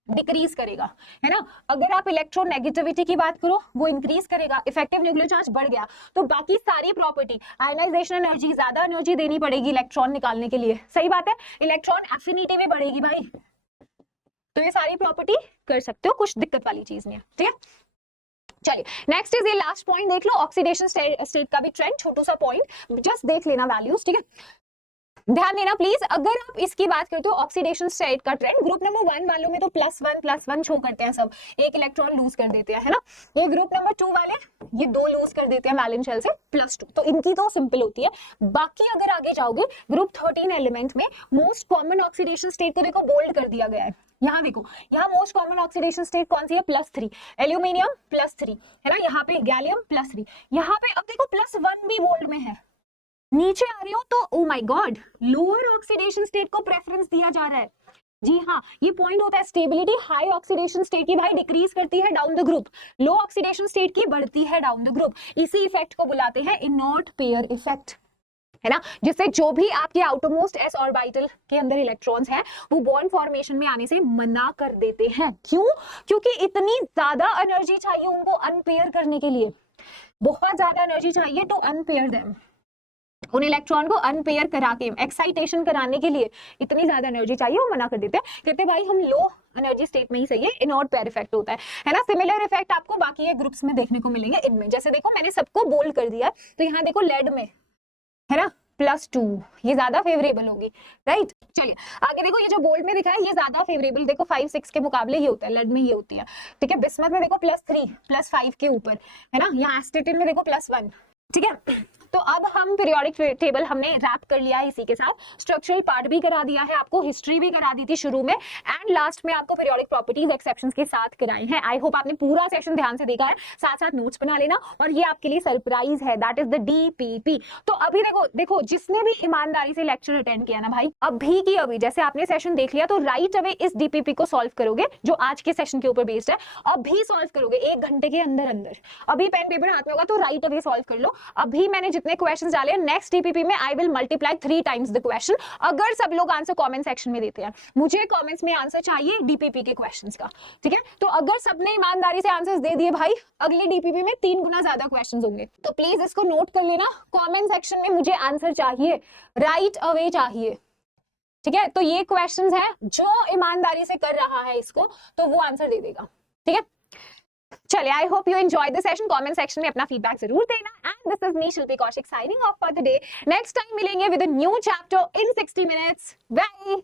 डिक्रीज करेगा, है ना। अगर आप इलेक्ट्रोनेगेटिविटी की बात करो वो इंक्रीज करेगा, इफेक्टिव न्यूक्लियर चार्ज बढ़ गया, तो बाकी सारी प्रॉपर्टी, आयनाइजेशन एनर्जी, ज्यादा एनर्जी देनी पड़ेगी इलेक्ट्रॉन निकालने के लिए, सही बात है, इलेक्ट्रॉन एफिनिटी में बढ़ेगी भाई, तो ये सारी प्रॉपर्टी कर सकते हो, कुछ दिक्कत वाली चीज नहीं है। ठीक है, चलिए नेक्स्ट इज ये लास्ट पॉइंट देख लो, ऑक्सीडेशन स्टेट का भी ट्रेंड, छोटा सा पॉइंट जस्ट देख लेना वैल्यूज। ठीक है, ध्यान देना प्लीज। अगर आप इसकी बात करते हो ऑक्सीडेशन स्टेट का ट्रेंड, ग्रुप नंबर 1 वालों में तो +1 शो करते हैं, सब एक इलेक्ट्रॉन लूज कर देते हैं, है ना। ये ग्रुप नंबर 2 वाले ये 2 लूज कर देते हैं वैलेंस शेल से +2, तो इनकी तो सिंपल होती है। बाकी अगर आगे जाओगे ग्रुप 13 एलिमेंट में मोस्ट कॉमन ऑक्सीडेशन स्टेट को देखो बोल्ड कर दिया गया है। यहाँ देखो, यहाँ मोस्ट कॉमन ऑक्सीडेशन स्टेट कौन सी है? +3, एल्यूमिनियम +3, है ना। यहाँ पे गैलियम +3, यहाँ पे अब देखो +1 भी बोल्ड में है। नीचे आ रहे हो तो oh my God, lower oxidation state को प्रेफरेंस दिया जा रहा है। जी हाँ, ये पॉइंट होता है स्टेबिलिटी, हाई ऑक्सीडेशन स्टेट की भाई डिक्रीज करती है down the group, low oxidation state की बढ़ती है डाउन द ग्रुप। इसी इफेक्ट को बुलाते हैं इनर्ट पेयर इफेक्ट, है ना, जिससे जो भी आपके आउटरमोस्ट एस ऑर्बिटल के अंदर इलेक्ट्रॉन्स हैं वो बॉन्ड फॉर्मेशन में आने से मना कर देते हैं। क्यों? क्योंकि इतनी ज्यादा एनर्जी चाहिए उनको अनपेयर करने के लिए, बहुत ज्यादा एनर्जी चाहिए टू अनपेयर देम। उन इलेक्ट्रॉन को अनपेयर करा के एक्साइटेशन कराने के लिए इतनी ज्यादा एनर्जी चाहिए, वो मना कर देते हैं, कहते भाई हम लो एनर्जी स्टेट में ही सही है, इनऑर्ड पेयर इफेक्ट होता है ना। सिमिलर इफेक्ट आपको बाकी ग्रुप्स में देखने को मिलेंगे इनमें। जैसे देखो मैंने सबको बोल्ड कर दिया, तो यहाँ देखो लेड में है ना +2, ये ज्यादा फेवरेबल होगी, राइट। चलिए आगे देखो, ये जो बोल्ड में दिखा है ये ज्यादा फेवरेबल, देखो 5 6 के मुकाबले ये होता है, लेड में ये होती है, ठीक है। बिस्मथ में देखो +3 +5 के ऊपर है ना, यहाँ एस्टेटिन में देखो +1, ठीक है। तो अब हम पीरियोडिक टेबल हमने रैप कर लिया है, इसी के साथ स्ट्रक्चरल पार्ट भी करा दिया है, आपको हिस्ट्री भी करा दी थी शुरू में, एंड लास्ट में आपको पीरियोडिक प्रॉपर्टीज एक्सेप्शंस के साथ कराए हैं। आई होप आपने पूरा सेशन ध्यान से देखा है, साथ साथ नोट्स बना लेना, और ये आपके लिए सरप्राइज है, दैट इज द DPP। तो अभी देखो जिसने भी ईमानदारी से लेक्चर अटेंड किया ना भाई, अभी की अभी जैसे आपने सेशन देख लिया, तो राइट अवे इस DPP को सॉल्व करोगे जो आज के सेशन के ऊपर बेस्ड है, अभी सॉल्व करोगे 1 घंटे के अंदर अंदर। अभी पेन पेपर हाथ में होगा तो राइट अवे सॉल्व कर लो। अभी मैंने जितने क्वेश्चंस डाले हैं, नेक्स्ट DPP में I will multiply 3 times the question, अगर सब लोग आंसर कमेंट सेक्शन में देते हैं। मुझे कमेंट्स में आंसर चाहिए DPP के क्वेश्चंस का, ठीक है। तो अगर सबने ईमानदारी से आंसर्स दे दिए भाई, अगले DPP में 3 गुना ज्यादा क्वेश्चंस होंगे। तो प्लीज इसको नोट कर लेना, कमेंट सेक्शन में मुझे आंसर चाहिए, राइट अवे चाहिए, ठीक है। तो ये क्वेश्चंस है, जो ईमानदारी से कर रहा है इसको तो वो आंसर दे देगा, ठीक है। चलिए, I hope you enjoy the session. Comment section में अपना फीडबैक जरूर देना, and this is me Shilpi Kaushik signing off for the day. Next time मिलेंगे with a new chapter in 60 minutes. Bye.